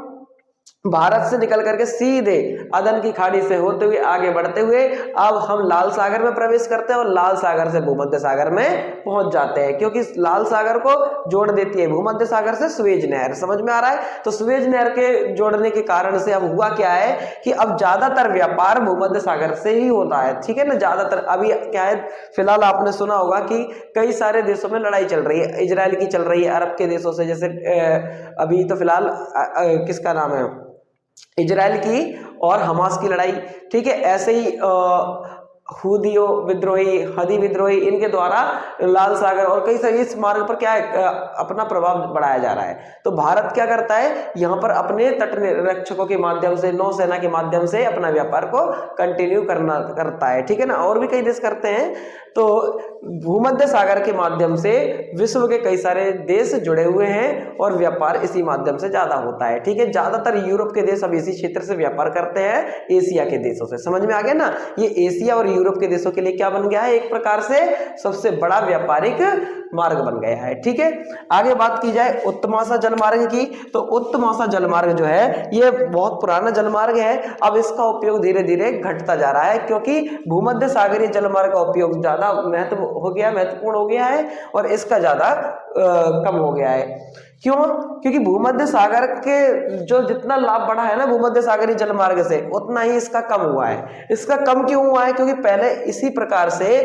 भारत से निकल करके सीधे अदन की खाड़ी से होते हुए आगे बढ़ते हुए अब हम लाल सागर में प्रवेश करते हैं, और लाल सागर से भूमध्य सागर में पहुंच जाते हैं, क्योंकि लाल सागर को जोड़ देती है भूमध्य सागर से सुएज नहर। समझ में आ रहा है, तो सुएज नहर के जोड़ने के कारण से अब हुआ क्या है कि अब ज्यादातर व्यापार भूमध्य सागर से ही होता है। ठीक है ना, ज्यादातर अभी क्या है, फिलहाल आपने सुना होगा कि कई सारे देशों में लड़ाई चल रही है, इजराइल की चल रही है, अरब के देशों से, जैसे अभी तो फिलहाल किसका नाम है, इजराइल की और हमास की लड़ाई। ठीक है, ऐसे ही हूदियो विद्रोही, हदी विद्रोही, इनके द्वारा लाल सागर और कई सारे इस मार्ग पर क्या है अपना प्रभाव बढ़ाया जा रहा है। तो भारत क्या करता है, यहाँ पर अपने तट रक्षकों के माध्यम से, नौसेना के माध्यम से अपना व्यापार को कंटिन्यू करता है। ठीक है ना, और भी कई देश करते हैं। तो भूमध्य सागर के माध्यम से विश्व के कई सारे देश जुड़े हुए हैं, और व्यापार इसी माध्यम से ज्यादा होता है। ठीक है, ज्यादातर यूरोप के देश अब इसी क्षेत्र से व्यापार करते हैं एशिया के देशों से। समझ में आ गया ना, ये एशिया और यूरोप के देशों के लिए क्या बन गया है, एक प्रकार से सबसे बड़ा व्यापारिक मार्ग बन गया है। ठीक है, आगे बात की जाए उत्तमाशा जलमार्ग की, तो उत्तमाशा जलमार्ग जो है ये बहुत पुराना जलमार्ग है। अब इसका उपयोग धीरे धीरे घटता जा रहा है, क्योंकि भूमध्य सागरीय जलमार्ग का उपयोग ज्यादा महत्वपूर्ण हो गया है, और इसका ज्यादा कम हो गया है। क्यों? क्योंकि भूमध्य सागर के जो जितना लाभ बढ़ा है ना भूमध्य सागरीय जलमार्ग से, उतना ही इसका कम हुआ है। इसका कम क्यों हुआ है? क्योंकि पहले इसी प्रकार से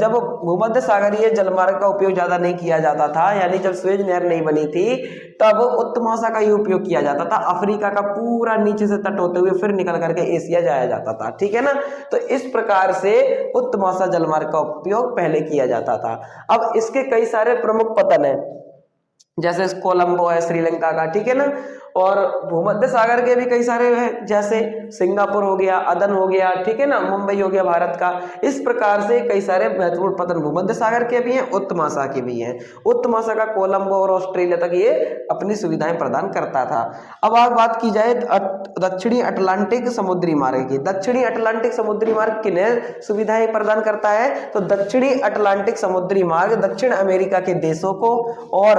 जब भूमध्य सागरीय जलमार्ग का उपयोग ज्यादा नहीं किया जाता था, यानी जब सुएज नहर नहीं बनी थी, तब उत्तर महासागर का ही उपयोग किया जाता था। अफ्रीका का पूरा नीचे से तट होते हुए फिर निकल करके एशिया जाया जाता था, ठीक है ना। तो इस प्रकार से उत्तर महासागर जलमार्ग का उपयोग पहले किया जाता था। अब इसके कई सारे प्रमुख पतन है, जैसे कोलंबो है श्रीलंका का, ठीक है ना। और भूमध्य सागर के भी कई सारे हैं, जैसे सिंगापुर हो गया, अदन हो गया, ठीक है ना, मुंबई हो गया भारत का। इस प्रकार से कई सारे महत्वपूर्ण पतन भूमध्य सागर के भी हैं, उत्तर महासागर के भी हैं। उत्तर महासागर का कोलंबो और ऑस्ट्रेलिया तक ये अपनी सुविधाएं प्रदान करता था। अब आप बात की जाए दक्षिणी अटलांटिक समुद्री मार्ग की। दक्षिणी अटलांटिक समुद्री मार्ग किन्हें सुविधाएं प्रदान करता है? तो दक्षिणी अटलांटिक समुद्री मार्ग दक्षिण अमेरिका के देशों को और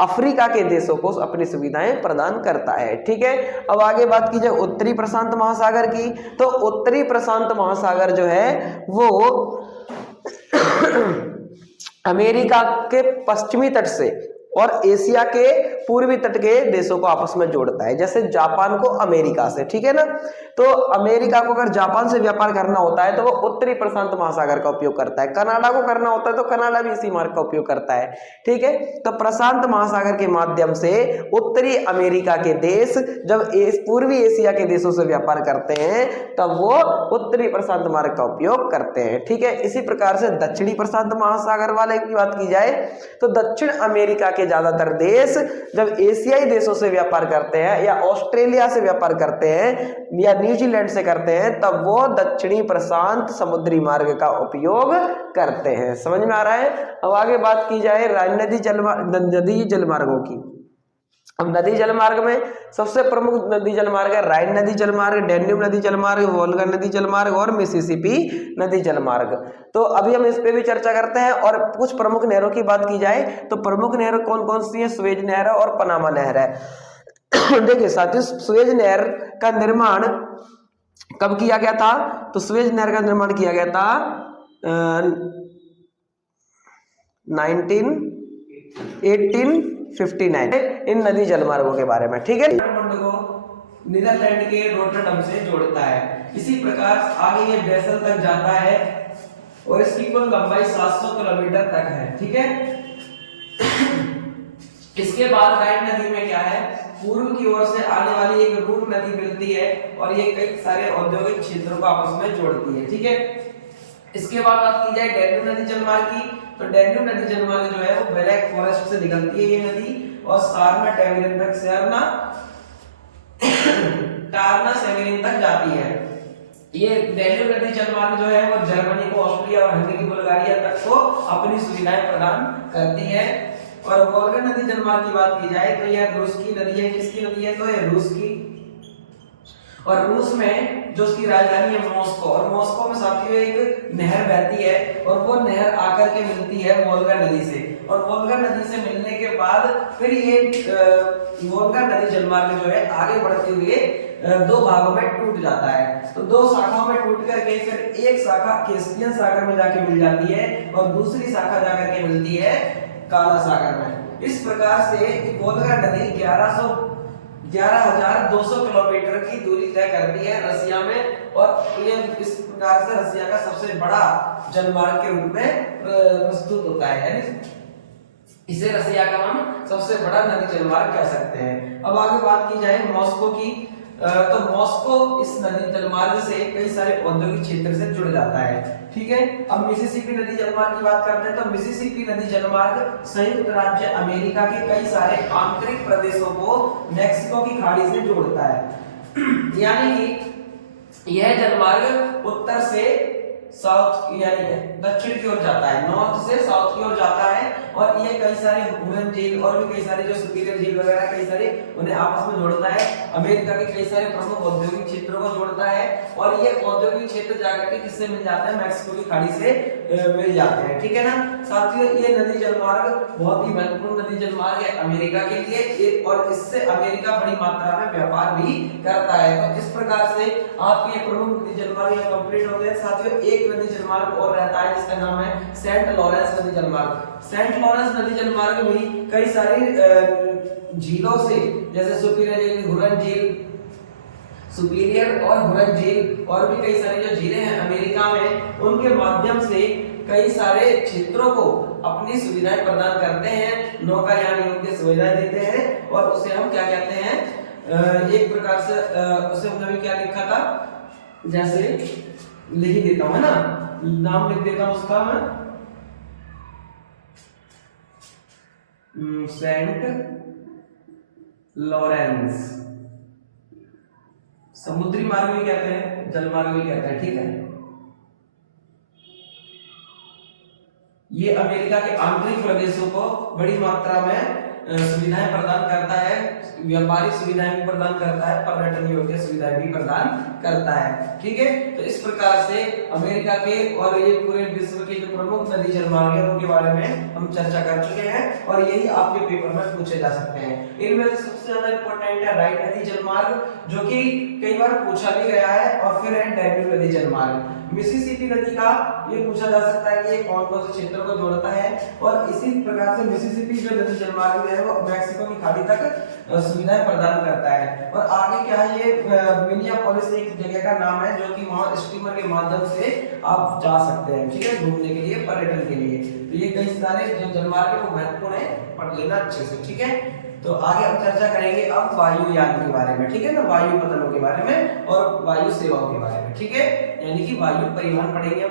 अफ्रीका के देशों को अपनी सुविधाएं प्रदान करता है, ठीक है। अब आगे बात की जाए उत्तरी प्रशांत महासागर की, तो उत्तरी प्रशांत महासागर जो है वो अमेरिका के पश्चिमी तट से और एशिया के पूर्वी तट के देशों को आपस में जोड़ता है, जैसे जापान को अमेरिका से, ठीक है ना। तो अमेरिका को अगर जापान से व्यापार करना होता है तो वो उत्तरी प्रशांत महासागर का उपयोग करता है। कनाडा को करना होता है तो कनाडा भी इसी मार्ग का उपयोग करता है, ठीक है। तो प्रशांत महासागर के माध्यम से उत्तरी अमेरिका के देश जब पूर्वी एशिया के देशों से व्यापार करते हैं तब वो उत्तरी प्रशांत मार्ग का उपयोग करते हैं, ठीक है। इसी प्रकार से दक्षिणी प्रशांत महासागर वाले की बात की जाए तो दक्षिण अमेरिका के ज्यादातर देश जब एशियाई देशों से व्यापार करते हैं या ऑस्ट्रेलिया से व्यापार करते हैं या न्यूजीलैंड से करते हैं, तब वो दक्षिणी प्रशांत समुद्री मार्ग का उपयोग करते हैं। समझ में आ रहा है? अब आगे बात की जाए नदी जलमार्गों की। अब नदी जलमार्ग में सबसे प्रमुख नदी जलमार्ग है राइन नदी जलमार्ग, डैन्यूब नदी जलमार्ग, वोल्गा नदी जलमार्ग और मिसिसिपी नदी जलमार्ग। तो अभी हम इस पे भी चर्चा करते हैं। और कुछ प्रमुख नहरों की बात की जाए तो प्रमुख नहर कौन कौन सी है? सुएज नहर है और पनामा नहर है। देखिए साथियों, सुएज नहर का निर्माण कब किया गया था? तो सुएज नहर का निर्माण किया गया था 1859 इन नदी जलमार्गों के बारे में, ठीक है। नीदरलैंड के रोटरडम से जोड़ता है। इसी प्रकार आगे ये बेसल तक जाता है और इसकी कुल लंबाई 700 किलोमीटर तक है, ठीक है। इसके बाद राइन नदी में क्या है? पूर्व की ओर से आने वाली एक रूट नदी मिलती है और ये कई सारे औद्योगिक क्षेत्रों को आपस में जोड़ती है, ठीक है। इसके बाद बात की जाए डैन्यूब नदी जलमार्ग की, तो डैन्यूब नदी जलमार्ग जो है वो ब्लैक फॉरेस्ट से निकलती है ये नदी और सारना टैवरिन तक टारना सेवेरिन तक जाती है। ये डैन्यूब नदी जलमार्ग जो है वो जर्मनी को, ऑस्ट्रिया और हंगरी, बुल्गारिया तक को अपनी सुविधाएं प्रदान करती है। और वोल्गा नदी जलमार्ग की बात की जाए तो यह रूस की नदी है। किसकी नदी है? तो यह रूस की। और रूस में जो उसकी राजधानी है मॉस्को, और मॉस्को में साथियों एक नहर बहती है और वो नहर आकर के मिलती है वोल्गा नदी से। और वोल्गा नदी से मिलने के बाद फिर ये वोल्गा नदी जलमार्ग जो है आगे बढ़ते हुए दो भागों में टूट जाता है। तो दो शाखाओं में टूट करके फिर एक शाखा कैस्पियन सागर में जाके मिल जाती है और दूसरी शाखा जाकर के मिलती है काला सागर में। इस प्रकार से वोल्गा नदी 11,200 किलोमीटर की दूरी तय करती है रसिया में और ये इस प्रकार से रसिया का सबसे बड़ा जलमार्ग के रूप में प्रस्तुत होता है, यानी इसे रसिया का हम सबसे बड़ा नदी जलमार्ग कह सकते हैं। अब आगे बात की जाए मॉस्को की, तो मॉस्को इस नदी जलमार्ग से कई सारे औद्योगिक क्षेत्र से जुड़ जाता है, ठीक है। अब मिसिसिपी नदी जलमार्ग की बात करते हैं तो मिसिसिपी नदी जलमार्ग संयुक्त राज्य अमेरिका के कई सारे आंतरिक प्रदेशों को मैक्सिको की खाड़ी से जोड़ता है। यानी कि यह जलमार्ग उत्तर से साउथ यानी दक्षिण की ओर जाता है, नॉर्थ से साउथ की ओर जाता है और ये कई सारे हुरन झील और भी कई सारे जो सुपीरियर झील वगैरह कई सारे उन्हें आपस में जोड़ता है। अमेरिका के कई सारे प्रमुख औद्योगिक क्षेत्रों को जोड़ता है और ये औद्योगिक क्षेत्र जाकर के किससे मिल जाते हैं? मैक्सिको की खाड़ी से मिल जाते हैं, ठीक है ना। साथियों ये नदी जलमार्ग बहुत ही महत्वपूर्ण नदी जलमार्ग है अमेरिका के लिए और इससे अमेरिका बड़ी मात्रा में व्यापार भी करता है। तो इस प्रकार से आपके प्रमुख नदी जलमार्ग कंप्लीट होते हैं। साथियों एक एक नदी जलमार्ग और रहता है जिसका नाम है सेंट लॉरेंस नदी जलमार्ग। सेंट लॉरेंस नदी जलमार्ग भी कई सारी झीलों से, जैसे सुपीरियर और हुरन झील और भी कई सारी जो झीलें हैं अमेरिका में, उनके माध्यम से कई सारे क्षेत्रों को अपनी सुविधाएं प्रदान करते हैं, नौकायान योग्य सुविधाएं देते हैं। और उसे हम क्या कहते हैं, एक प्रकार से उसे हमने भी क्या लिखा था, जैसे लिख ही देता हूं, है ना, नाम लिख देता हूं उसका मैं, सेंट लॉरेंस। समुद्री मार्ग भी कहते हैं, जल मार्ग भी कहते हैं, ठीक है। ये अमेरिका के आंतरिक प्रदेशों को बड़ी मात्रा में सुविधाएं प्रदान करता है, व्यापारिक सुविधाएं भी प्रदान करता है, पर्यटन योग्य सुविधाएं भी प्रदान करता है, ठीक है। तो इस प्रकार से अमेरिका के और ये पूरे विश्व के जो प्रमुख नदी जलमार्ग है उनके बारे में हम चर्चा कर चुके हैं और यही आपके पेपर में पूछे जा सकते हैं। इनमें से सबसे ज्यादा इंपॉर्टेंट है राइट नदी जलमार्ग, जो कि कई बार पूछा भी गया है, और फिर है डैन्यूब नदी जलमार्ग। मिसिसिपी नदी का ये पूछा जा सकता है कि ये कौन कौन से क्षेत्रों को जोड़ता है, और इसी प्रकार से मिसिसिपी जो नदी जलमार्ग है वो मैक्सिको की खाड़ी तक सुविधाएं प्रदान करता है। और आगे क्या है, ये मिनियापोलिस एक जगह का नाम है जो कि वहां स्टीमर के माध्यम से आप जा सकते हैं, ठीक है, घूमने के लिए, पर्यटन के लिए। तो ये कई सारे जो जलमार्ग है वो महत्वपूर्ण है, पढ़ लेना अच्छे से, ठीक है। तो आगे हम चर्चा करेंगे अब वायुयान के बारे में, ठीक है ना, वायु पतनों के बारे में और वायु सेवाओं के बारे में, ठीक है, यानी कि वायु परिवहन पढ़ेंगे अब।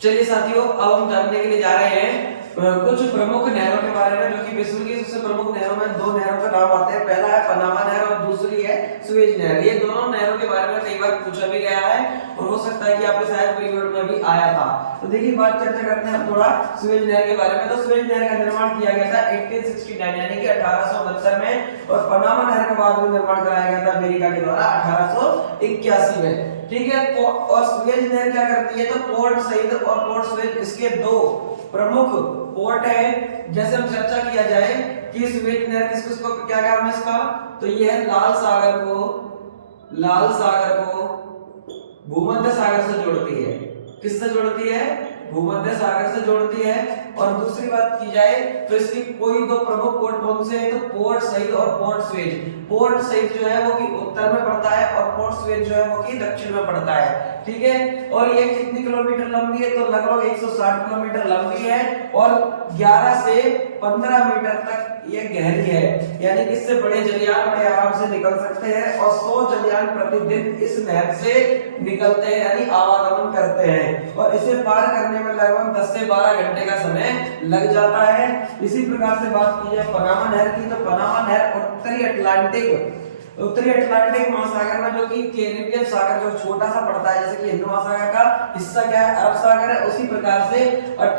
चलिए साथियों, अब हम जानने के लिए जा रहे हैं कुछ प्रमुख नहरों के बारे में, जो कि विश्व की सबसे प्रमुख नहरों में दो नहरों का नाम आते हैं। पहला है पनामा नहर और दूसरी है सुएज नहर। ये दोनों नहरों के बारे में कई बार पूछा भी गया है और हो सकता है कि आपके शायद पीरियड में भी आया था। तो देखिए, बात चर्चा करते हैं थोड़ा सुएज नहर के बारे में। तो सुएज नहर का निर्माण किया गया था 1869 यानी कि 1869 में, और पनामा नहर का बाद में निर्माण कराया गया था अमेरिका के द्वारा 1881 में, ठीक है। और सुएज नहर क्या करती है, तो पोर्ट सईद और पोर्ट सुएज इसके दो प्रमुख पोर्ट है। जैसे हम चर्चा किया जाए कि सुएज नहर किसको क्या काम है इसका, तो यह है लाल सागर को भूमध्य सागर से जोड़ती है। किससे जोड़ती है, भूमध्य सागर से जोड़ती है। और दूसरी बात की जाए तो इसकी कोई दो प्रमुख पोर्ट कौन से हैं, तो पोर्ट सईद और पोर्ट सुएज। पोर्ट सईद जो है वो कि उत्तर में पड़ता है और पोर्ट सुएज जो है वो कि दक्षिण में पड़ता है, ठीक है। और ये कितनी किलोमीटर लंबी है, तो लगभग 160 किलोमीटर लंबी है और 11 से 15 मीटर तक ये गहरी है, यानी कि इससे बड़े जलयान बड़े आराम से निकल सकते हैं। और 100 जलयान प्रतिदिन इस नहर से निकलते हैं, यानी आवागमन करते हैं, और इसे पार करने में लगभग 10 से 12 घंटे का समय लग जाता है। इसी प्रकार से बात की जाए पनामा नहर की, तो पनामा नहर उत्तरी अटलांटिक महासागर में, जो कि कैरिबियन सागर जो छोटा सा पड़ता है, जैसे कि हिंद महासागर का हिस्सा क्या है, अरब सागर है, उसी प्रकार से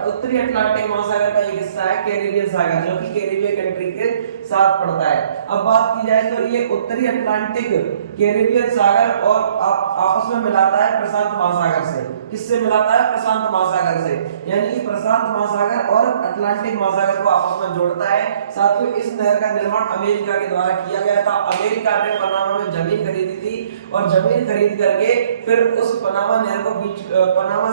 उत्तरी अटलांटिक महासागर का एक हिस्सा है कैरिबियन सागर, जो कि कैरिबियन कंट्री के साथ पड़ता है। अब बात की जाए तो ये उत्तरी अटलांटिक कैरिबियन सागर और आपस में मिलाता है प्रशांत महासागर से। किससे मिलाता है, प्रशांत महासागर से, यानी कि प्रशांत महासागर और अटलांटिक महासागर को आपस में जोड़ता है। साथियों, इस नहर का निर्माण अमेरिका के द्वारा किया गया था। अमेरिका ने पनामा में जमीन खरीदी थी और जमीन खरीद करके फिर उस पनामा नहर को पनामा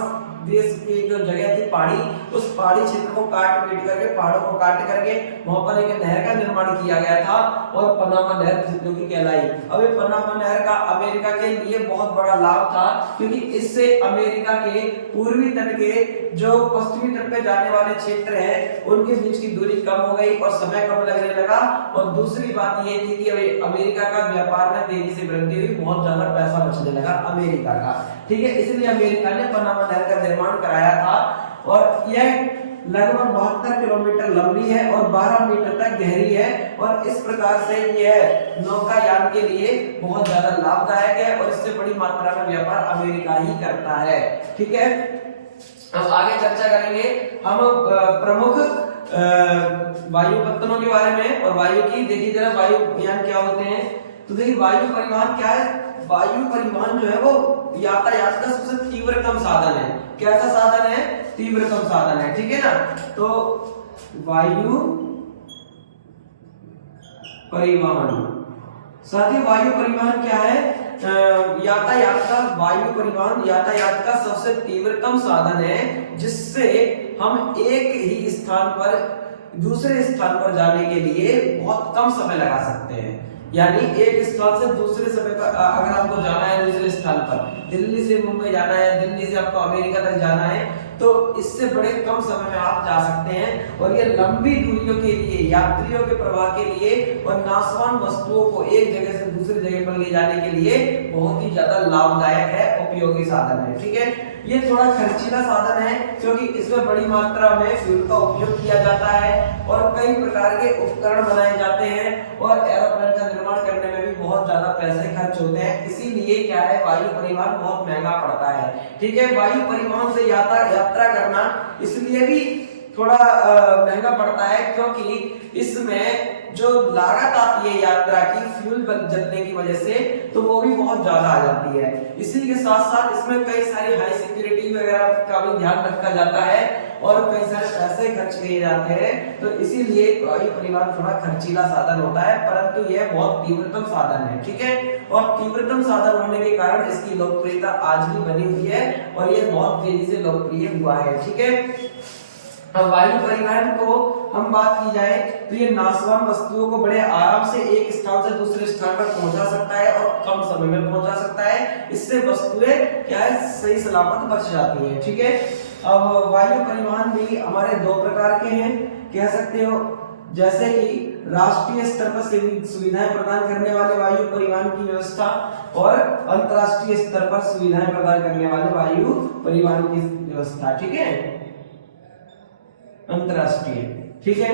देश की जो जगह थी पहाड़ी, उस पहाड़ी क्षेत्र को काट पीट करके, पहाड़ों को काट करके वहां पर एक नहर का निर्माण किया गया था और पनामा नहर जो कि कहलाई। अब ये पनामा नहर का अमेरिका के लिए बहुत बड़ा लाभ था, क्योंकि इससे अमेरिका के पूर्वी तट के जो पश्चिमी तट पे जाने वाले क्षेत्र हैं उनके बीच की दूरी कम हो गई और समय कम लगने लगा। और दूसरी बात ये थी कि अमेरिका का व्यापार में तेजी से वृद्धि हुई, बहुत ज्यादा पैसा बचने लगा अमेरिका का, ठीक है। इसलिए अमेरिका ने पनामा नहर का निर्माण कराया था और यह लगभग 72 किलोमीटर लंबी है और 12 मीटर तक गहरी है। और इस प्रकार से यह नौकायान के लिए बहुत ज्यादा लाभदायक है और इससे बड़ी मात्रा में व्यापार अमेरिका ही करता है, ठीक है। अब आगे चर्चा करेंगे हम प्रमुख वायुपत्तनों के बारे में और वायु की। देखिए जरा वायुयान क्या होते हैं, तो देखिए वायु परिवहन क्या है। वायु परिवहन जो है वो यातायात का सबसे तीव्रतम साधन है। कैसा साधन है, तीव्रतम साधन है, ठीक है ना। तो वायु परिवहन। साथ ही वायु परिवहन क्या है? यातायात का, वायु परिवहन यातायात का सबसे तीव्रतम साधन है जिससे हम एक ही स्थान पर दूसरे स्थान पर जाने के लिए बहुत कम समय लगा सकते हैं। यानी एक स्थान से दूसरे समय पर अगर आपको जाना है दूसरे स्थान पर, दिल्ली से मुंबई जाना है, दिल्ली से आपको अमेरिका तक जाना है, तो इससे बड़े कम समय में आप जा सकते हैं। और ये लंबी दूरियों के लिए, यात्रियों के प्रवाह के लिए और नाशवान वस्तुओं को एक जगह से दूसरी जगह पर ले जाने के लिए बहुत ही ज्यादा लाभदायक है, उपयोगी साधन है। ठीक है, ये थोड़ा खर्चीला साधन है क्योंकि इसमें बड़ी मात्रा में फ्यूल का उपयोग किया जाता है और कई प्रकार के उपकरण बनाए जाते हैं और एरोप्लेन का निर्माण करने में भी बहुत ज्यादा पैसे खर्च होते हैं। इसीलिए क्या है, वायु परिवहन बहुत महंगा पड़ता है। ठीक है, वायु परिवहन से यात्रा करना इसलिए भी थोड़ा महंगा पड़ता है क्योंकि इसमें जो लागत आती है यात्रा की फ्यूल जलने की वजह से, तो वो भी बहुत ज्यादा आ जाती है। इसी के साथ साथ इसमें कई सारी हाई सिक्योरिटी वगैरह का भी ध्यान रखा जाता है और कई सारे पैसे खर्च किए जाते हैं। तो इसीलिए वायु परिवहन थोड़ा खर्चीला साधन होता है, परंतु यह बहुत तीव्रतम साधन है। ठीक है, और तीव्रतम साधन होने के कारण इसकी लोकप्रियता आज भी बनी हुई है और यह बहुत तेजी से लोकप्रिय हुआ है। ठीक है, अब वायु परिवहन को हम बात की जाए तो ये नाशवान वस्तुओं को बड़े आराम से एक स्थान से दूसरे स्थान पर पहुंचा सकता है और कम समय में पहुंचा सकता है। इससे वस्तुएं क्या है, सही सलामत बच जाती हैं। ठीक है, अब वायु परिवहन भी हमारे दो प्रकार के हैं, कह सकते हो, जैसे कि राष्ट्रीय स्तर पर सुविधाएं प्रदान करने वाले वायु परिवहन की व्यवस्था और अंतरराष्ट्रीय स्तर पर सुविधाएं प्रदान करने वाले वायु परिवहन की व्यवस्था। ठीक है, अंतरराष्ट्रीय। ठीक है,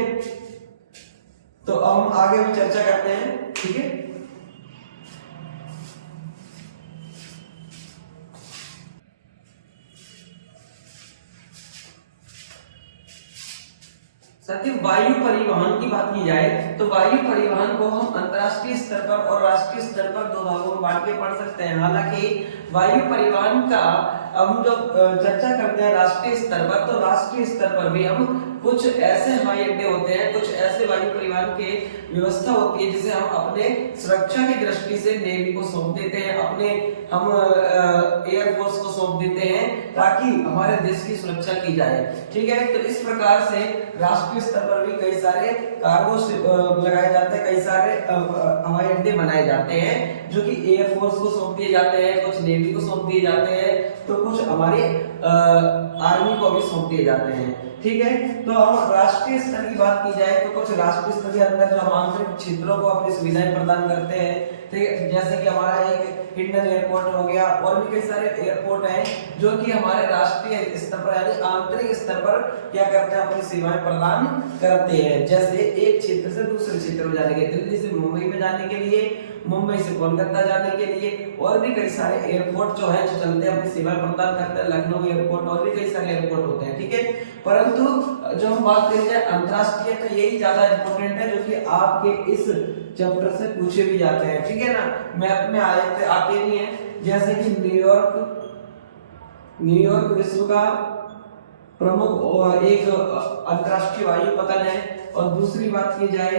तो अब हम आगे भी चर्चा करते हैं। ठीक है, साथियों वायु परिवहन की बात की जाए तो वायु परिवहन को हम अंतरराष्ट्रीय स्तर पर और राष्ट्रीय स्तर पर दो भागों में बांट के पढ़ सकते हैं। हालांकि वायु परिवहन का हम जब चर्चा करते हैं राष्ट्रीय स्तर पर, तो राष्ट्रीय स्तर पर भी हम कुछ ऐसे हवाई अड्डे होते हैं, कुछ ऐसे वायु परिवहन के व्यवस्था होती है जिसे हम अपने सुरक्षा की दृष्टि से नेवी को सौंप देते हैं, अपने हम एयरफोर्स को सौंप देते हैं ताकि हमारे देश की सुरक्षा की जाए। ठीक है, तो इस प्रकार से राष्ट्रीय स्तर पर भी कई सारे कार्गो लगाए जाते हैं, कई सारे हवाई अड्डे बनाए जाते हैं जो कि एयरफोर्स को सौंप दिए जाते हैं, कुछ नेवी को सौंप दिए जाते हैं, तो कुछ हमारी आर्मी को भी सौंप दिए जाते हैं। ठीक है, तो हम राष्ट्रीय स्तर की बात की जाए तो कुछ राष्ट्रीय स्तर के अंदर जो हम आंतरिक क्षेत्रों को अपनी सुविधाएं प्रदान करते हैं। ठीक है, जैसे कि हमारा एक हिंडन एयरपोर्ट हो गया और भी कई सारे एयरपोर्ट हैं जो कि हमारे राष्ट्रीय स्तर पर यानी आंतरिक स्तर पर क्या करते हैं, अपनी सेवाएं प्रदान करते हैं। जैसे एक क्षेत्र से दूसरे क्षेत्र में जाने के, दिल्ली से मुंबई में जाने के लिए, मुंबई से कोलकाता जाने के लिए, और भी कई सारे एयरपोर्ट जो है जो चलते हैं अपनी सेवाएं प्रदान करते हैं, लखनऊ एयरपोर्ट और भी कई सारे एयरपोर्ट होते हैं। ठीक है, परंतु जो हम बात करें अंतरराष्ट्रीय तो यही ज्यादा इंपॉर्टेंट है जो कि आपके इस चैप्टर से पूछे भी जाते हैं। ठीक है ना, मैप में आते नहीं है, जैसे कि न्यूयॉर्क विश्व का प्रमुख और एक अंतरराष्ट्रीय वायु पतन है, और दूसरी बात की जाए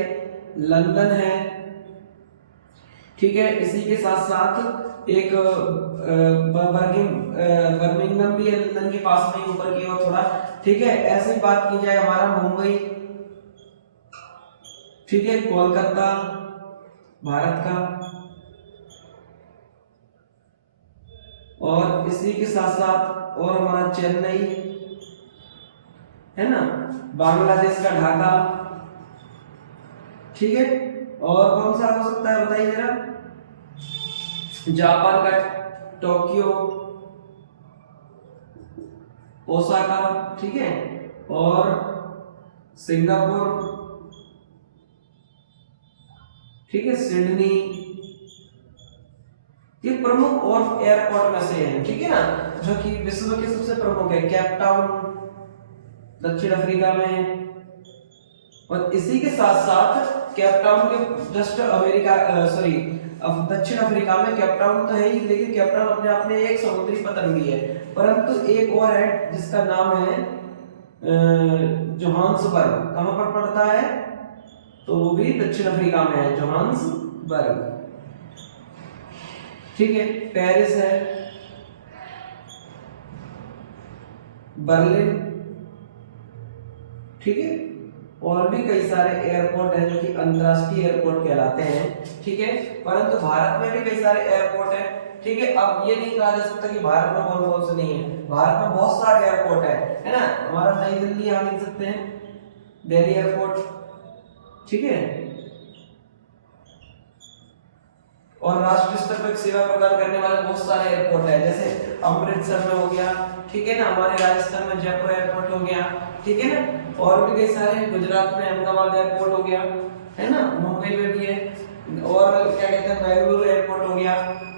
लंदन है। ठीक है, इसी के साथ साथ एक बर्मिंघम भी है लंदन के पास में ऊपर की ओर थोड़ा। ठीक है, ऐसी बात की जाए हमारा मुंबई, ठीक है, कोलकाता भारत का, और इसी के साथ साथ और हमारा चेन्नई है ना, बांग्लादेश का ढाका। ठीक है, और कौन सा हो सकता है बताइए जरा, जापान का टोक्यो, ओसाका। ठीक है, और सिंगापुर, ठीक है, सिडनी, ये प्रमुख और एयरपोर्ट में से हैं। ठीक है ना, जो कि विश्व के सबसे प्रमुख है। केप टाउन दक्षिण अफ्रीका में, और इसी के साथ साथ केप टाउन के जस्ट अमेरिका दक्षिण अफ्रीका में केप टाउन तो है ही, लेकिन केप टाउन अपने आप में एक समुद्री पतन भी है। परंतु एक और है जिसका नाम है जोहान्सबर्ग कहाँ पर पड़ता है? तो वो भी दक्षिण अफ्रीका में है, जोहान्सबर्ग। ठीक है, पेरिस है, बर्लिन, ठीक है, और भी कई सारे एयरपोर्ट हैं जो कि अंतरराष्ट्रीय एयरपोर्ट कहलाते हैं। ठीक है, परंतु भारत में भी कई सारे एयरपोर्ट हैं। ठीक है, अब ये नहीं कहा जा सकता कि भारत में कौन कौन से नहीं है, भारत में बहुत सारे एयरपोर्ट है ना। हमारा नई दिल्ली यहाँ लिख सकते हैं, दिल्ली एयरपोर्ट, ठीक है, और राष्ट्रीय स्तर पर सेवा प्रदान करने वाले बहुत सारे एयरपोर्ट है, जैसे अमृतसर में हो गया, ठीक है ना, हमारे राजस्थान में जयपुर एयरपोर्ट हो गया, ठीक है ना, और भी कई सारे, गुजरात में अहमदाबाद एयरपोर्ट हो गया, है ना, मुंबई में भी है, और क्या कहते हैं बेंगलुरु एयरपोर्ट हो गया,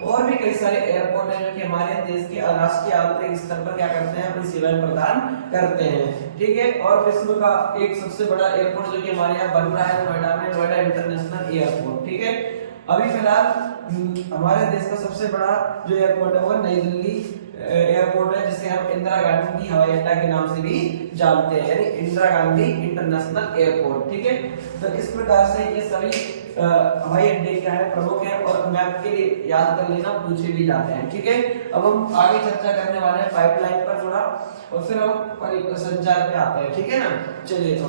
और भी कई सारे एयरपोर्ट हैं जो कि हमारे देश के राष्ट्रीय आंतरिक स्तर पर क्या करते हैं, अपनी सेवाएं प्रदान करते हैं। ठीक है, और विश्व का एक सबसे बड़ा एयरपोर्ट जो कि हमारे यहाँ बन रहा है नोएडा में, नोएडा इंटरनेशनल एयरपोर्ट। ठीक है, अभी फिलहाल हमारे देश का सबसे बड़ा जो एयरपोर्ट है वो नई दिल्ली एयरपोर्ट है, जिसे हम इंदिरा गांधी हवाई अड्डा के नाम से भी जानते हैं, यानी इंदिरा गांधी इंटरनेशनल एयरपोर्ट। ठीक है, तो इस प्रकार से ये सभी हवाई अड्डे क्या है, प्रमुख है, और मैप के लिए याद कर लेना, पूछे भी जाते हैं। ठीक है, अब हम आगे चर्चा करने वाले हैं पाइपलाइन पर थोड़ा, और फिर हम संचार पे आते हैं। ठीक है ना, चलिए तो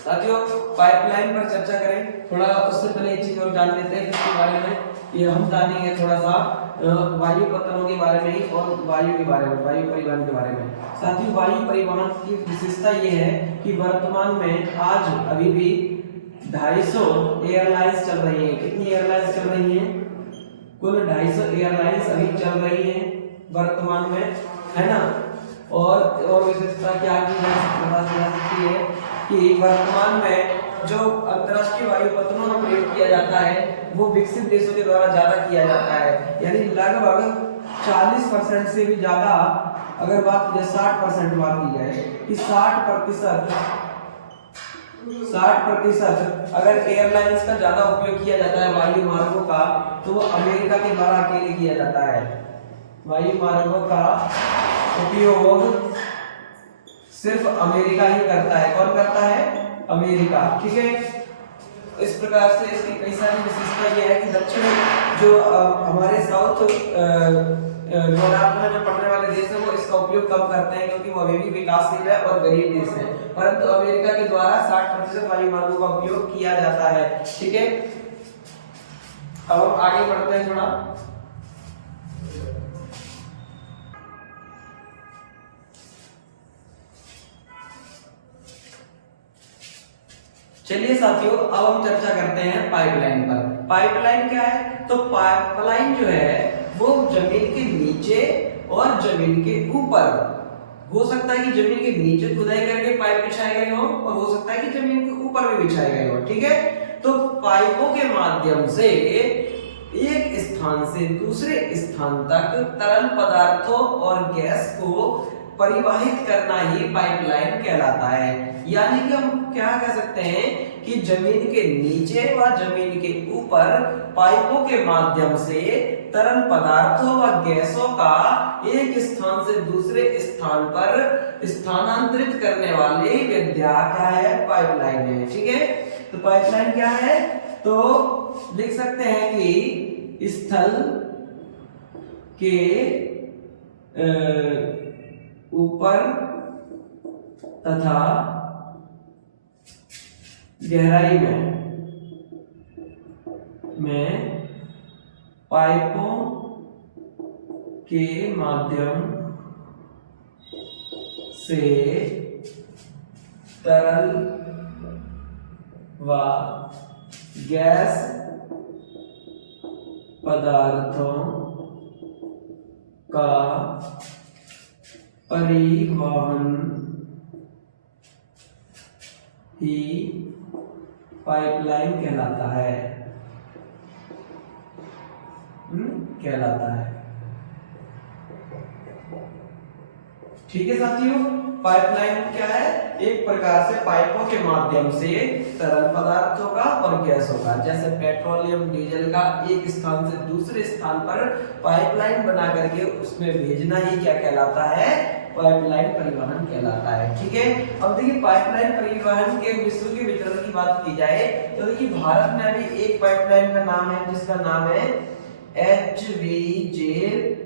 साथियों पाइपलाइन पर चर्चा करें थोड़ा, उससे पहले एक चीज और जान लेते हैं इसके बारे में, ये हम जानेंगे थोड़ा सा वायु पतनों के बारे में ही, और वायु के बारे में, वायु परिवहन के बारे में। साथियों वायु परिवहन की विशेषता ये है कि वर्तमान में आज अभी भी 250 एयरलाइंस चल रही है। कितनी एयरलाइंस चल रही है? कुल 250 एयरलाइंस अभी चल रही है वर्तमान में, है ना। और विशेषता क्या की जा सकती है कि वर्तमान में जो अंतरराष्ट्रीय वायु पतनों का प्रयोग किया जाता है वो विकसित देशों के द्वारा ज्यादा किया जाता है, यानी लगभग 40% से भी ज्यादा, अगर बात की जाए 60% बात की जाए कि 60% अगर एयरलाइंस का ज्यादा उपयोग किया जाता है वायु मार्गों का, तो वो अमेरिका के द्वारा अकेले किया जाता है। वायु मार्गों का उपयोग सिर्फ अमेरिका ही करता है। कौन करता है? अमेरिका। ठीक है, इस प्रकार से इसकी कई सारी विशेषता ये है कि दक्षिण जो हमारे साउथ गोलार्ध में जो पड़ने वाले देश है वो इसका उपयोग कम करते हैं, क्योंकि वो अभी भी विकासशील है और गरीब देश है, परंतु अमेरिका के द्वारा 60% वायु मार्गों का उपयोग किया जाता है। ठीक है, अब हम आगे बढ़ते हैं थोड़ा। चलिए साथियों अब हम चर्चा करते हैं पाइपलाइन पर। पाइपलाइन क्या है? तो पाइपलाइन जो है वो जमीन के नीचे और जमीन के ऊपर, हो सकता है कि जमीन के नीचे खुदाई करके पाइप बिछाए गए हो, और हो सकता है कि जमीन के ऊपर भी बिछाए गए हो। ठीक है, तो पाइपों के माध्यम से एक स्थान से दूसरे स्थान तक तरल पदार्थों और गैस को परिवहित करना ही पाइपलाइन कहलाता है। यानी कि हम क्या कह सकते हैं कि जमीन के नीचे व जमीन के ऊपर पाइपों के माध्यम से तरल पदार्थों व गैसों का एक स्थान से दूसरे स्थान पर स्थानांतरित करने वाली विद्या क्या है? पाइपलाइन है। ठीक है, तो पाइपलाइन क्या है? तो लिख सकते हैं कि स्थल के ऊपर तथा गहराई में पाइपों के माध्यम से तरल व गैस पदार्थों का परिवहन ही पाइपलाइन कहलाता है। कहलाता है। ठीक है साथियों, पाइपलाइन क्या है, एक प्रकार से पाइपों के माध्यम से तरल पदार्थों का और गैसों का, जैसे पेट्रोलियम डीजल का एक स्थान से दूसरे स्थान पर पाइपलाइन बना करके उसमें भेजना ही क्या कहलाता है, पाइपलाइन परिवहन कहलाता है। ठीक है, अब देखिए पाइपलाइन परिवहन के विश्व के वितरण की बात की जाए तो देखिए भारत में अभी एक पाइपलाइन का नाम है जिसका नाम है HVJ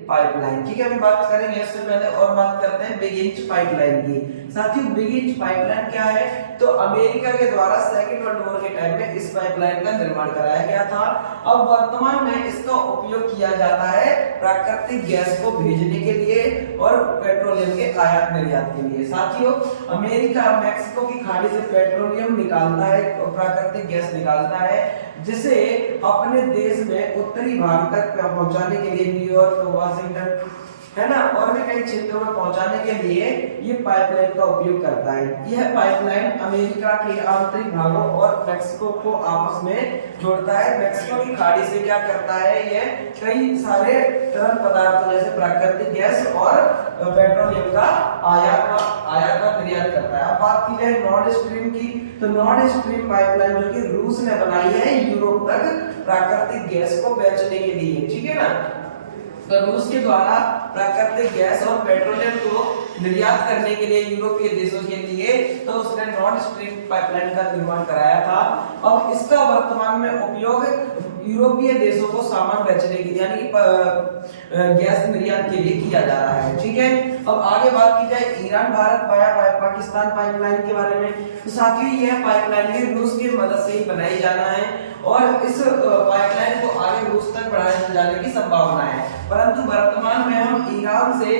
पाइपलाइन। ठीक है, अभी बात करेंगे इससे पहले और बात करते हैं बिग इंच पाइपलाइन की। साथियों बिग इंच पाइपलाइन क्या है, तो अमेरिका के द्वारा सेकेंड वर्ल्ड वॉर के टाइम में इस पाइपलाइन का निर्माण कराया गया था। अब वर्तमान में इसका उपयोग किया जाता है प्राकृतिक गैस को भेजने के लिए और पेट्रोलियम के आयात निर्यात के लिए। साथियों अमेरिका मैक्सिको की खाड़ी से पेट्रोलियम निकालता है और प्राकृतिक गैस निकालता है, जिसे अपने देश में उत्तरी भाग तक पहुंचाने के लिए न्यूयॉर्क, वाशिंगटन है ना, और भी कई क्षेत्रों में पहुंचाने के लिए ये पाइपलाइन का उपयोग करता है। यह पाइपलाइन अमेरिका के आंतरिक भागों और मैक्सिको को आपस में जोड़ता है। मैक्सिको की खाड़ी से क्या करता है, यह कई सारे तरल पदार्थ जैसे प्राकृतिक गैस और पेट्रोलियम का आयात व निर्यात करता है। अब बात की जाए नॉर्थ स्ट्रीम की, तो नॉर्थ स्ट्रीम पाइपलाइन जो कि रूस ने बनाई है यूरोप तक प्राकृतिक गैस को बेचने के लिए। ठीक है ना, तो रूस के द्वारा प्राकृतिक गैस और पेट्रोलियम को निर्यात करने के लिए यूरोपीय देशों के लिए तो उसने नॉर्थ स्ट्रीम पाइपलाइन का निर्माण कराया था। और इसका वर्तमान में उपयोग यूरोपीय देशों को सामान बेचने के लिए यानी कि गैस निर्यात के लिए किया जा रहा है। ठीक है, अब आगे बात की जाए ईरान भारत पाकिस्तान पाइपलाइन के बारे में, तो साथियों यह पाइपलाइन भी रूस की मदद से ही बनाई जाना है और इस पाइपलाइन को आगे रूस तक बढ़ाए जाने की संभावना है। परंतु वर्तमान में हम ईरान से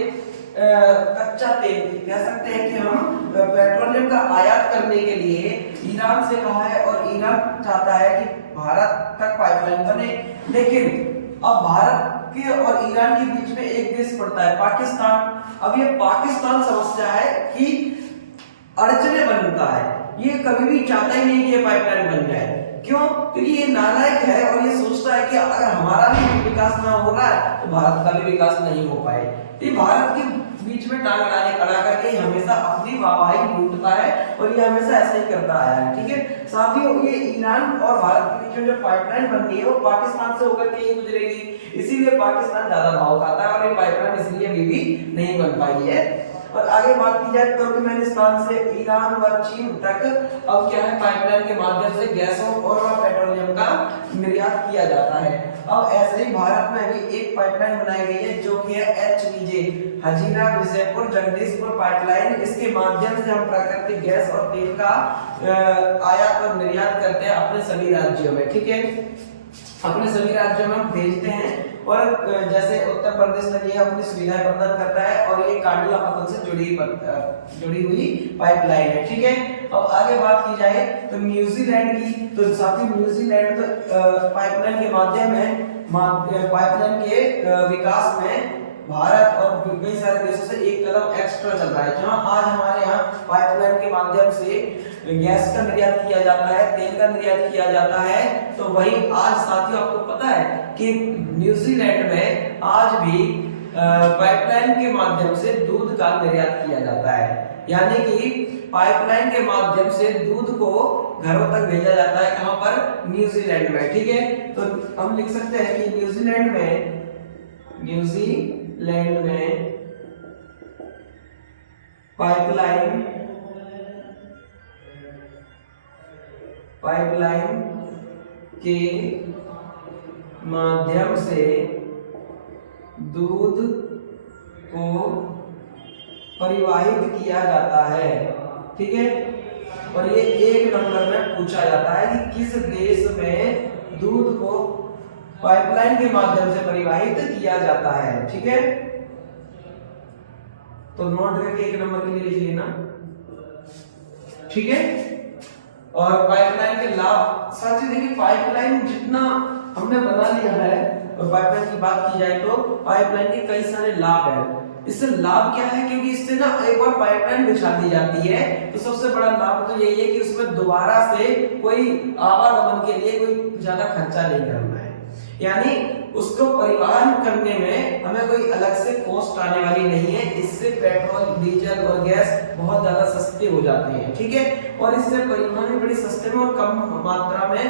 कच्चा तेल कह सकते हैं कि हम पेट्रोलियम का आयात करने के लिए ईरान से कहा है और ईरान चाहता है कि भारत तक पाइपलाइन बने। लेकिन अब भारत के और ईरान के बीच में एक देश पड़ता है पाकिस्तान। अब ये पाकिस्तान समस्या है कि अड़चने बनता है, ये कभी भी चाहता ही नहीं कि ये पाइपलाइन बन जाए। क्यों? क्योंकि ये नालायक है और ये सोचता है कि अगर हमारा भी विकास ना हो रहा है तो भारत का भी विकास नहीं हो पाए। ये भारत के बीच में टांग अड़ा करके हमेशा अपनी वाहवाही लूटता है और ये हमेशा ऐसा ही करता आया है। ठीक है साथियों, ये ईरान और भारत के बीच में जो पाइपलाइन बनती है वो पाकिस्तान से होकर के ही गुजरेगी, इसीलिए पाकिस्तान ज्यादा भाव खाता है और ये पाइपलाइन इसलिए अभी भी नहीं बन पाई है। और आगे बात की जाए तुर्कमेनिस्तान से ईरान व चीन तक अब क्या है, पाइपलाइन के माध्यम से गैसों और पेट्रोलियम का निर्यात किया जाता है। अब ऐसे ही भारत में भी एक पाइपलाइन बनाई गई है जो कि है HVJ हजीरा विजयपुर जगदीशपुर पाइपलाइन। इसके माध्यम से हम प्राकृतिक गैस और तेल का आयात और निर्यात करते हैं अपने सभी राज्यों में। ठीक है, अपने सभी राज्यों में हम भेजते हैं और जैसे उत्तर प्रदेश तक ये अपनी सुविधाएं प्रदान करता है और ये कांडला पतन से जुड़ी हुई पाइपलाइन है। ठीक है, अब आगे बात की जाए तो न्यूजीलैंड की, तो साथी न्यूजीलैंड तो पाइपलाइन के माध्यम में पाइपलाइन के विकास में भारत और कई सारे देशों से एक कदम एक्स्ट्रा चल रहा है। जहां आज हमारे यहाँ पाइपलाइन के माध्यम से गैस का निर्यात किया जाता है, तेल का निर्यात किया जाता है, तो वही आज साथियों आपको पता है कि न्यूजीलैंड में आज भी पाइपलाइन के माध्यम से दूध का निर्यात किया जाता है। यानी कि पाइपलाइन के माध्यम से दूध को घरों तक भेजा जाता है। कहां पर? न्यूजीलैंड में। ठीक है, तो हम लिख सकते हैं कि न्यूजीलैंड में पाइपलाइन के माध्यम से दूध को परिवाहित किया जाता है। ठीक है, और ये एक नंबर में पूछा जाता है कि किस देश में दूध को पाइपलाइन के माध्यम से परिवाहित किया जाता है। ठीक है, तो नोट करके एक नंबर के लिए लिख लेना। ठीक है, और पाइपलाइन के लाभ साथ ही देखिए, पाइपलाइन जितना हमने बना लिया है और पाइपलाइन की बात की जाए तो पाइपलाइन के कई सारे लाभ हैं। इससे लाभ क्या है, क्योंकि इससे ना एक बार पाइपलाइन बिछा दी जाती है तो सबसे बड़ा लाभ तो यही है कि उसमें दोबारा से कोई आवागमन के लिए कोई ज्यादा खर्चा नहीं करना है, यानी उसको परिवहन करने में हमें कोई अलग से कॉस्ट आने वाली नहीं है। इससे इससे पेट्रोल, डीजल और गैस बहुत ज्यादा सस्ते हो जाते हैं, ठीक है। और इससे परिवहन भी बड़ी सस्ते में और कम मात्रा में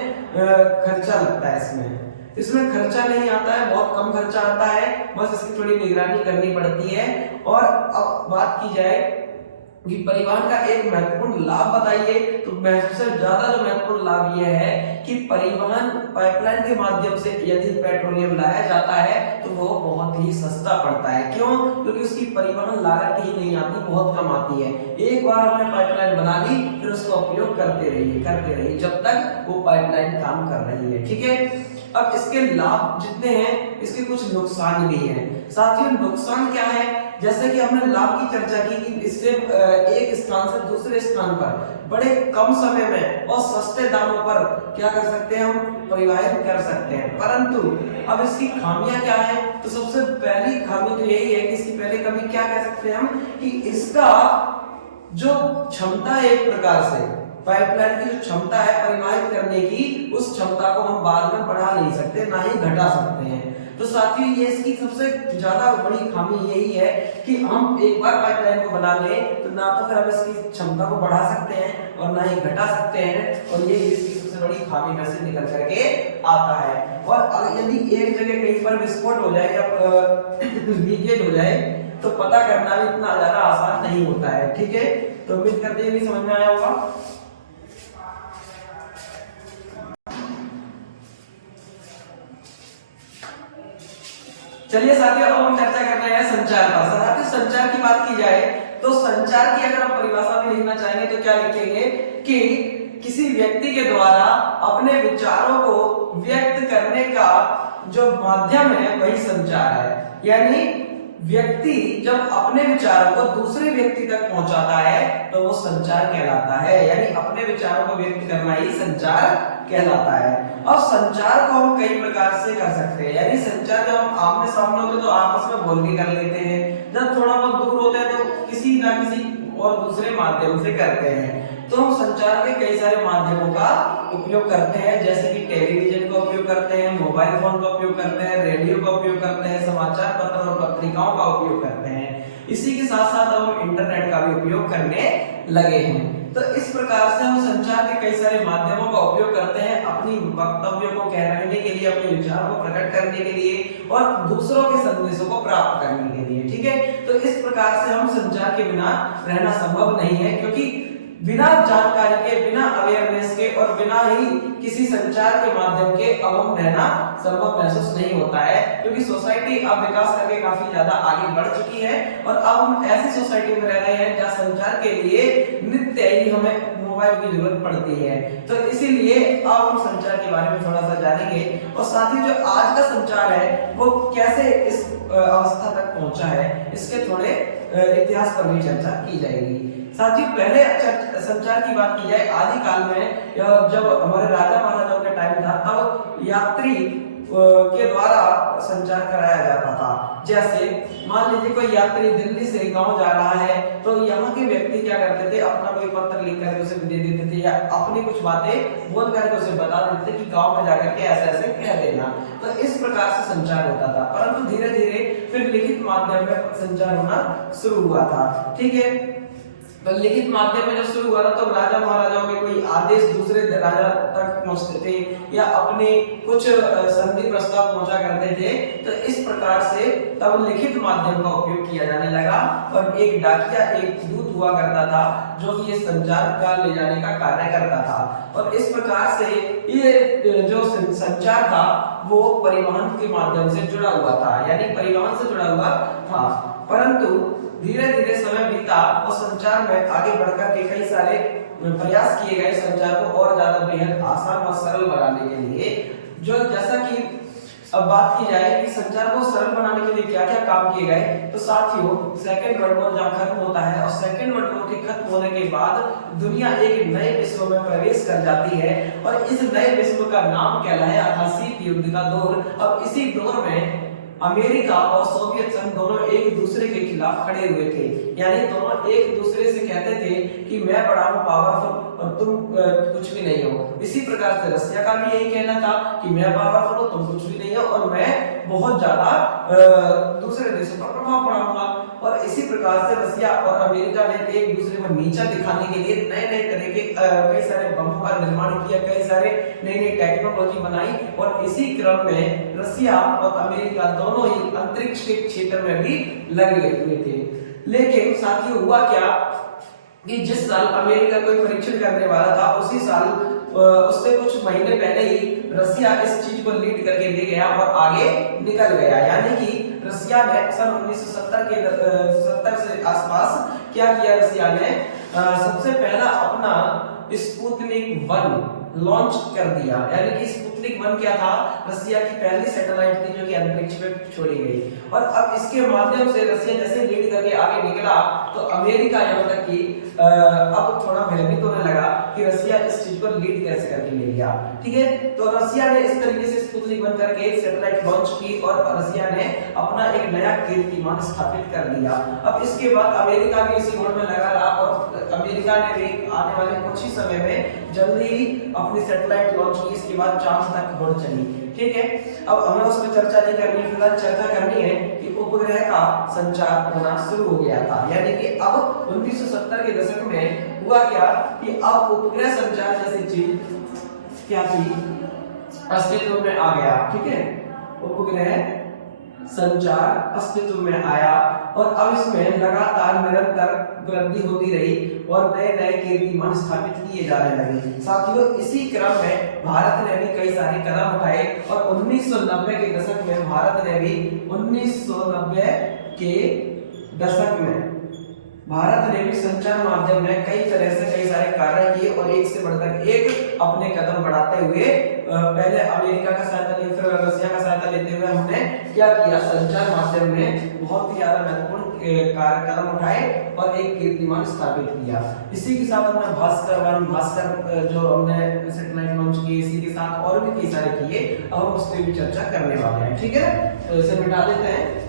खर्चा लगता है। इसमें खर्चा नहीं आता है, बहुत कम खर्चा आता है, बस इसकी थोड़ी निगरानी करनी पड़ती है। और अब बात की जाए कि परिवहन का एक महत्वपूर्ण लाभ बताइए, तो सबसे ज्यादा जो महत्वपूर्ण लाभ यह है कि परिवहन पाइपलाइन के माध्यम से यदि पेट्रोलियम लाया जाता है तो वो बहुत ही सस्ता पड़ता है। क्यों? क्योंकि उसकी परिवहन लागत ही नहीं आती, बहुत कम आती है। एक बार हमने पाइपलाइन बना ली, फिर उसका उपयोग करते रहिए जब तक वो पाइपलाइन काम कर रही है, ठीक है। अब इसके लाभ जितने हैं, इसके कुछ नुकसान भी हैं। साथियों, नुकसान क्या है? जैसे कि हमने लाभ की चर्चा की कि इससे एक स्थान से दूसरे स्थान पर बड़े कम समय में और सस्ते दामों पर क्या कर सकते हैं, हम परिवहन कर सकते हैं। परंतु अब इसकी खामियां क्या है? तो सबसे पहली खामी तो यही है कि इसकी पहले कमी क्या कह सकते हैं हम, कि इसका जो क्षमता है, एक प्रकार से पाइपलाइन की जो क्षमता है परिवहन करने की, उस क्षमता को हम बाद में बढ़ा नहीं सकते, ना ही घटा सकते हैं। तो साथियों, ये इसकी सबसे ज्यादा बड़ी खामी यही है कि हम एक बार पाइपलाइन को बना लें तो ना तो फिर हम इसकी क्षमता को बढ़ा सकते हैं और ना ही घटा सकते हैं, और ये इसकी सबसे बड़ी खामी में से निकल करके आता है। और यदि एक जगह कहीं पर विस्फोट हो जाए या लीकेज हो जाए तो पता करना भी इतना ज्यादा आसान नहीं होता है, ठीक है। तो उम्मीद करते हैं कि समझ में आया होगा। चलिए साथियों, अब हम चर्चा कर रहे हैं संचार पर। साथियों, संचार की बात की जाए तो संचार की अगर हम परिभाषा में लिखना चाहेंगे तो क्या लिखेंगे कि किसी व्यक्ति के द्वारा अपने विचारों को व्यक्त करने का जो माध्यम है वही संचार है। यानी व्यक्ति जब अपने विचारों को दूसरे व्यक्ति तक पहुंचाता है तो वो संचार कहलाता है। यानी अपने विचारों को व्यक्त करना ही संचार कहलाता है। अब संचार को हम कई प्रकार से कर सकते हैं। यानी संचार जब हम आमने सामने होते हैं तो आपस में बोल के कर लेते हैं, जब थोड़ा बहुत दूर होते हैं तो किसी ना किसी और दूसरे माध्यम से करते हैं। तो हम संचार के कई सारे माध्यमों का उपयोग करते हैं, जैसे कि टेलीविजन का उपयोग करते हैं, मोबाइल फोन का उपयोग करते हैं, रेडियो का उपयोग करते हैं, समाचार पत्र और पत्रिकाओं का उपयोग करते हैं। इसी के साथ साथ हम इंटरनेट का भी उपयोग करने लगे हैं। तो इस प्रकार से हम संचार के कई सारे माध्यमों का उपयोग करते हैं अपनी वक्तव्यों को कहने के लिए, अपने विचारों को प्रकट करने के लिए और दूसरों के संदेशों को प्राप्त करने के लिए, ठीक है। तो इस प्रकार से हम संचार के बिना रहना संभव नहीं है, क्योंकि बिना जानकारी के, बिना अवेयरनेस के और बिना ही किसी संचार के माध्यम के अब हम रहना संभव महसूस नहीं होता है। क्योंकि सोसाइटी अब विकास करके काफी ज्यादा आगे बढ़ चुकी है और अब हम ऐसी सोसाइटी में रह रहे हैं जहां संचार के लिए नित्य ही हमें मोबाइल की जरूरत पड़ती है। तो इसीलिए अब हम संचार के बारे में थोड़ा सा जानेंगे और साथ ही जो आज का संचार है वो कैसे इस अवस्था तक पहुंचा है, इसके थोड़े इतिहास पर भी चर्चा की जाएगी। साथियों, पहले संचार की बात की जाए आदि काल में, जब हमारे राजा महाराजाओं का टाइम था, तब यात्री के द्वारा संचार कराया जाता था। जैसे मान लीजिए कोई यात्री दिल्ली से गांव जा रहा है तो यहाँ के व्यक्ति क्या करते थे, अपना कोई पत्र लिख करके उसे दे देते थे या अपनी कुछ बातें बोल करके उसे बता देते थे कि गांव में जाकर के ऐसे ऐसे कह देना। तो इस प्रकार से संचार होता था। परंतु धीरे धीरे फिर लिखित माध्यम में संचार होना शुरू हुआ था, ठीक है। तो लिखित माध्यम में जब शुरू हुआ था तो राजा महाराजाओं के कोई आदेश दूसरे राजा तक पहुंचते थे या अपने कुछ संधि प्रस्ताव पहुंचा करते थे। तो इस प्रकार से तब लिखित माध्यम का उपयोग किया जाने लगा और एक डाकिया, एक दूत हुआ करता था जो कि ये संचार का ले जाने का कार्य करता था। और इस प्रकार से ये जो संचार था वो परिवहन के माध्यम से जुड़ा हुआ था, यानी परिवहन से जुड़ा हुआ था। परंतु धीरे धीरे समय बीता और संचार में आगे बढ़कर के कई सारे प्रयास किए गए संचार को और ज्यादा बेहद आसान और सरल बनाने के लिए। जो जैसा कि अब बात की जाए कि संचार को सरल बनाने के लिए क्या क्या काम किए गए, तो साथियों सेकंड वर्ल्ड वॉर जब खत्म होता है और सेकंड वर्ल्ड वॉर के खत्म होने के बाद दुनिया एक नए विश्व में प्रवेश कर जाती है और इस नए विश्व का नाम कहलाया था शीत युद्ध का दौर। अब इसी दौर में अमेरिका और सोवियत संघ दोनों एक दूसरे के खिलाफ खड़े हुए थे। यानी दोनों एक दूसरे से कहते थे कि मैं बड़ा हूं, पावरफुल, और तुम कुछ भी नहीं हो। इसी प्रकार से रसिया का भी यही कहना था कि मैं पावरफुल हूं, तुम कुछ भी नहीं हो और मैं बहुत ज्यादा दूसरे देशों पर प्रभाव पड़ाऊंगा। और इसी प्रकार से रसिया और अमेरिका ने एक दूसरे को नीचा दिखाने के लिए नए नए तरह के कई सारे बमों का निर्माण किया, कई सारे नई नई टेक्नोलॉजी बनाई और इसी क्रम में रसिया और अमेरिका दोनों ही अंतरिक्ष के क्षेत्र में भी लगे हुए थे। लेकिन साथियों हुआ क्या कि जिस साल अमेरिका कोई परीक्षण करने वाला था उसी साल उससे कुछ महीने पहले ही रसिया इस चीज को लीड करके ले गया और आगे निकल गया। यानी कि रसिया ने सन 1970 के 70 से आसपास क्या किया, रसिया ने सबसे पहला अपना स्पुतनिक 1 लॉन्च कर दिया। यानी कि स्पुतनिक 1 क्या था, रसिया की पहली सैटेलाइट थी जो कि अंतरिक्ष में छोड़ी गई। और अब इसके माध्यम से रसिया जैसे लीड करके आगे निकला तो अमेरिका यहाँ तक कि अब थोड़ा भयभीत होने लगा कि रसिया इस चीज को लीड कैसे करके ले गया। ठीक है, तो रसिया ने इस तरीके से स्पुतनिक 1 करके सैटेलाइट लॉन्च की और रसिया ने अपना एक नया कीर्तिमान स्थापित कर दिया। अब इसके बाद अमेरिका भी इसी होड़ में लगा रहा और अमेरिका ने भी आने वाले कुछ ही समय में जल्दी ही अपनी सैटेलाइट लॉन्च की। इसके बाद चांद तक होड़ चली। ठीक है, अब हमें उसमें चर्चा नहीं करनी है, फिलहाल चर्चा करनी है कि उपग्रह का संचार होना शुरू हो गया था। यानी कि अब 1970 के दशक में हुआ क्या कि अब उपग्रह संचार जैसी चीज क्या थी, अस्तित्व में आ गया। ठीक है, उपग्रह संचार अस्तित्व में आया और अब इसमें लगातार निरंतर वृद्धि होती रही और नए नए कीर्तिमान स्थापित किए जाने लगे। साथियों इसी क्रम में भारत ने भी कई सारे कदम उठाए और 1990 के दशक में भारत ने भी 1990 के दशक में भारत ने भी संचार माध्यम में कई तरह से कई सारे कार्य किए और एक से बढ़कर एक अपने कदम बढ़ाते हुए पहले अमेरिका का सहायता लिए फिर रसिया का सहायता लेते हुए हमने क्या किया, संचार माध्यम में बहुत ही ज्यादा महत्वपूर्ण कदम उठाए और एक कीर्तिमान स्थापित किया। इसी के साथ हमने भास्कर जो हमने सैटेलाइट लॉन्च किए, इसी के साथ और भी कई सारे किए। अब हम उस पर भी चर्चा करने वाले हैं। ठीक है, तो इसे मिटा देते हैं।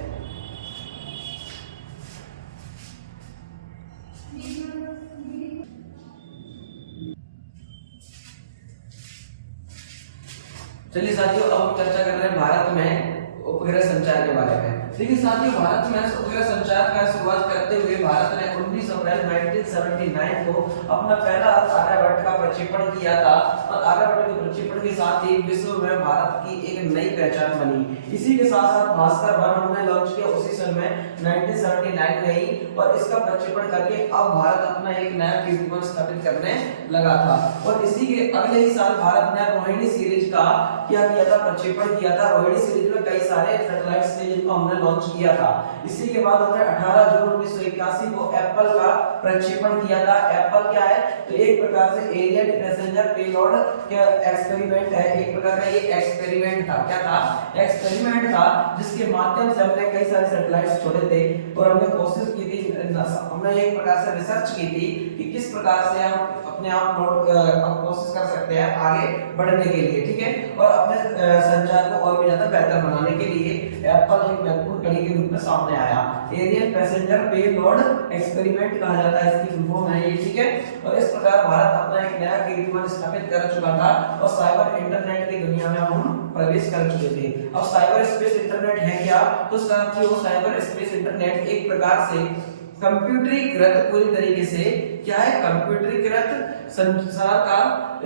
चलिए साथियों, अब हम चर्चा कर रहे हैं भारत में उपग्रह संचार के बारे में। देखिए साथियों, भारत में उपग्रह संचार का शुरुआत करते हुए भारत ने 19 अप्रैल 1979 को अपना पहला आर्यभट्ट का प्रक्षेपण किया था और आर्यभट्ट के प्रक्षेपण के साथ ही विश्व में भारत की एक नई पहचान बनी। इसी के साथ साथ भास्कर 1 हमने लॉन्च किया उसी सन में 1979 में ही और इसका प्रक्षेपण करके अब भारत अपना एक नया कीर्तिमान स्थापित करने लगा था। और इसी के अगले ही साल भारत ने रोहिणी सीरीज का क्या किया था, प्रक्षेपण किया था। रोहिणी सीरीज में कई सारे सैटेलाइट्स थे जिनको हमने लॉन्च किया था। इसी के बाद हमने 18 जून 1981 को एप्पल का प्रक्षेपण किया था। एप्पल क्या है, तो एक प्रकार से एलियन पैसेंजर पेलोड का एक्सपेरिमेंट है। एक प्रकार का ये एक्सपेरिमेंट था। क्या था, एक्सपेरिमेंट था जिसके माध्यम से हमने कई सारे सैटेलाइट्स छोड़े थे और हमने कोशिश की थी, हमने एक प्रकार से रिसर्च की थी कि किस प्रकार से हम अपने आप कोशिश कर सकते हैं आगे बढ़ने के लिए। ठीक है, और अपने संचार को और भी ज्यादा बेहतर बनाने के लिए एप्पल एक महत्वपूर्ण कड़ी के रूप में सामने आया। एरियल पैसेंजर पेलोड एक्सपेरिमेंट कहा जाता है, इसकी फुल फॉर्म है ये। ठीक है, और इस प्रकार भारत अपना एक नया कीर्तिमान स्थापित कर चुका था और साइबर इंटरनेट की दुनिया में हम प्रवेश कर चुके थे। अब साइबर स्पेस इंटरनेट है क्या, तो साथियों साइबर स्पेस इंटरनेट एक प्रकार से कंप्यूटरीकृत पूरी तरीके से क्या है, कंप्यूटरीकृत संचार का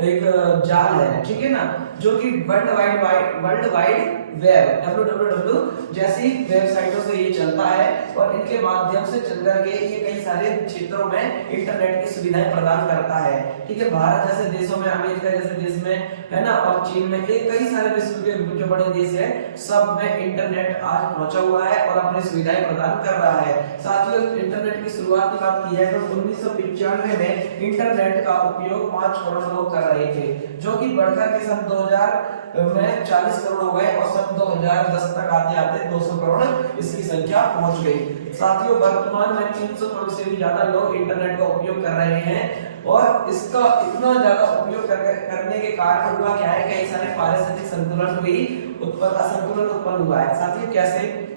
एक जाल है। ठीक है ना, जो कि वर्ल्ड वाइड वेब www जैसी वेबसाइटों से ये चलता है और इनके माध्यम से चल करके ये कई सारे क्षेत्रों में इंटरनेट की सुविधाएं प्रदान करता है। ठीक है, भारत जैसे देशों में, अमेरिका जैसे देश में है ना, और चीन में, कई सारे विश्व के जो बड़े देश है सब में इंटरनेट आज पहुंचा हुआ है और अपनी सुविधाएं प्रदान कर रहा है। साथियों इंटरनेट की शुरुआत की बात की जाए तो 1995 में इंटरनेट का उपयोग 5 करोड़ लोग कर रहे थे, जो कि बढ़कर के सन 2000 में 40 करोड़ हो गए और सन 2010 तक आते आते 200 करोड़ इसकी संख्या पहुंच गई। साथियों वर्तमान में 300 करोड़ से भी ज्यादा लोग इंटरनेट का उपयोग कर रहे हैं और इसका इतना ज्यादा उपयोग करने के कारण हुआ क्या है, कई सारे पारिस्थितिक संतुलन भी असंतुलन उत्पन्न हुआ है। साथियों कैसे,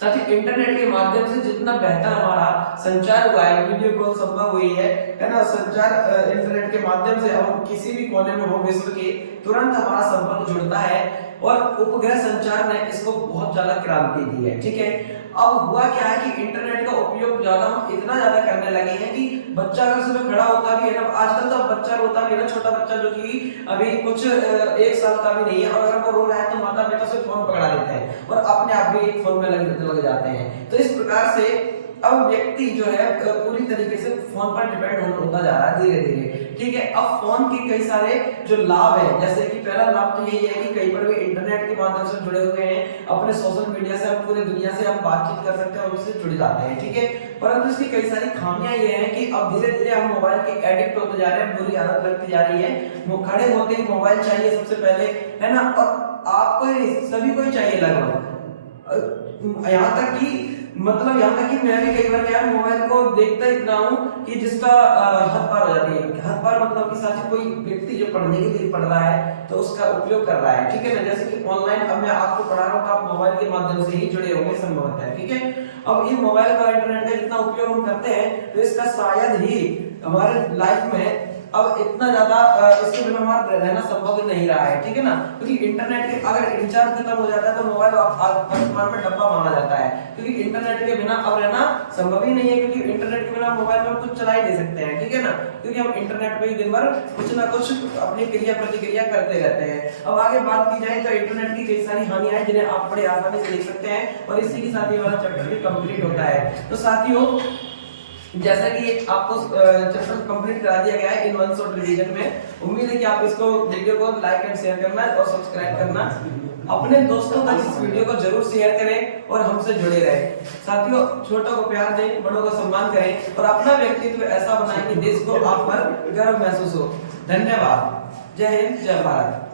साथियों इंटरनेट के माध्यम से जितना बेहतर हमारा संचार हुआ है, वीडियो कॉल संभव हुई है ना, संचार इंटरनेट के माध्यम से हम किसी भी कोने में हो विश्व के तुरंत हमारा संपर्क जुड़ता है और उपग्रह संचार ने इसको बहुत ज्यादा क्रांति दी है। ठीक है, अब हुआ क्या है कि इंटरनेट का उपयोग ज्यादा हम इतना ज्यादा करने लगे हैं कि बच्चा अगर सुबह खड़ा होता भी है ना, आजकल तो बच्चा रोता भी है ना, छोटा बच्चा जो कि अभी कुछ 1 साल का भी नहीं है, और अगर वो रो रहा है तो माता पिता से फोन पकड़ा देते हैं और अपने आप भी एक फोन में लग जाते हैं। तो इस प्रकार से अब व्यक्ति जो है पूरी तरीके से फोन पर डिपेंड होता जा रहा है धीरे धीरे, ठीक है। अब फोन के कई सारे जो लाभ है, जैसे कि पहला लाभ तो यही है कि कहीं पर भी इंटरनेट के माध्यम से जुड़े हुए हैं, अपने सोशल मीडिया से हम पूरी दुनिया से हम बातचीत कर सकते हैं, उनसे जुड़ जाते हैं, ठीक है। परंतु इसकी कई सारी खामियां ये हैं कि अब धीरे धीरे हम मोबाइल के एडिक्ट होते जा रहे हैं, बुरी आदत लगती जा रही है। वो खड़े होते ही मोबाइल चाहिए सबसे पहले, है ना, और आपको सभी को ही चाहिए लगभग, यहाँ तक कि मतलब यहाँ तक कि मैं भी कई बार क्या मोबाइल को देखता इतना हूँ कि जिसका हद पार हो जाती है। हद पार मतलब कि साथ ही कोई व्यक्ति जो पढ़ने के लिए पढ़ रहा है तो उसका उपयोग कर रहा है, ठीक है ना। जैसे कि ऑनलाइन अब मैं आपको पढ़ा रहा हूँ तो आप मोबाइल के माध्यम से ही जुड़े होंगे संभवतः है, ठीक है। अब ये मोबाइल का इंटरनेट का जितना उपयोग हम करते हैं तो इसका शायद ही हमारे लाइफ में अब इतना ज्यादा इसके बिना हमारा रहना संभव नहीं रहा है, ठीक है ना। क्योंकि इंटरनेट के अगर रिचार्ज खत्म हो जाता है तो मोबाइल वर्तमान में डब्बा माना जाता है, क्योंकि इंटरनेट के बिना अब रहना संभव ही नहीं है, क्योंकि इंटरनेट के बिना मोबाइल में कुछ चला ही नहीं सकते हैं, ठीक है ना। क्योंकि हम इंटरनेट पे ही दिन भर कुछ ना कुछ अपनी क्रिया प्रतिक्रिया करते रहते हैं। अब आगे बात की जाए तो इंटरनेट की कई सारी हानियां हैं जिन्हें आप बड़े आसानी से देख सकते हैं, और इसी के साथ ये वाला चैप्टर भी कंप्लीट होता है। तो साथियों, जैसा कि आपको चैप्टर कंप्लीट करा दिया गया है इन वन शॉट रिवीजन में, उम्मीद है कि आप इसको वीडियो को लाइक एंड शेयर करना और सब्सक्राइब करना, अपने दोस्तों तक इस वीडियो को जरूर शेयर करें और हमसे जुड़े रहें। साथियों, छोटों को प्यार दें, बड़ों को सम्मान करें और अपना व्यक्तित्व ऐसा बनाएं कि देश को आप पर गर्व महसूस हो। धन्यवाद। जय हिंद, जय भारत।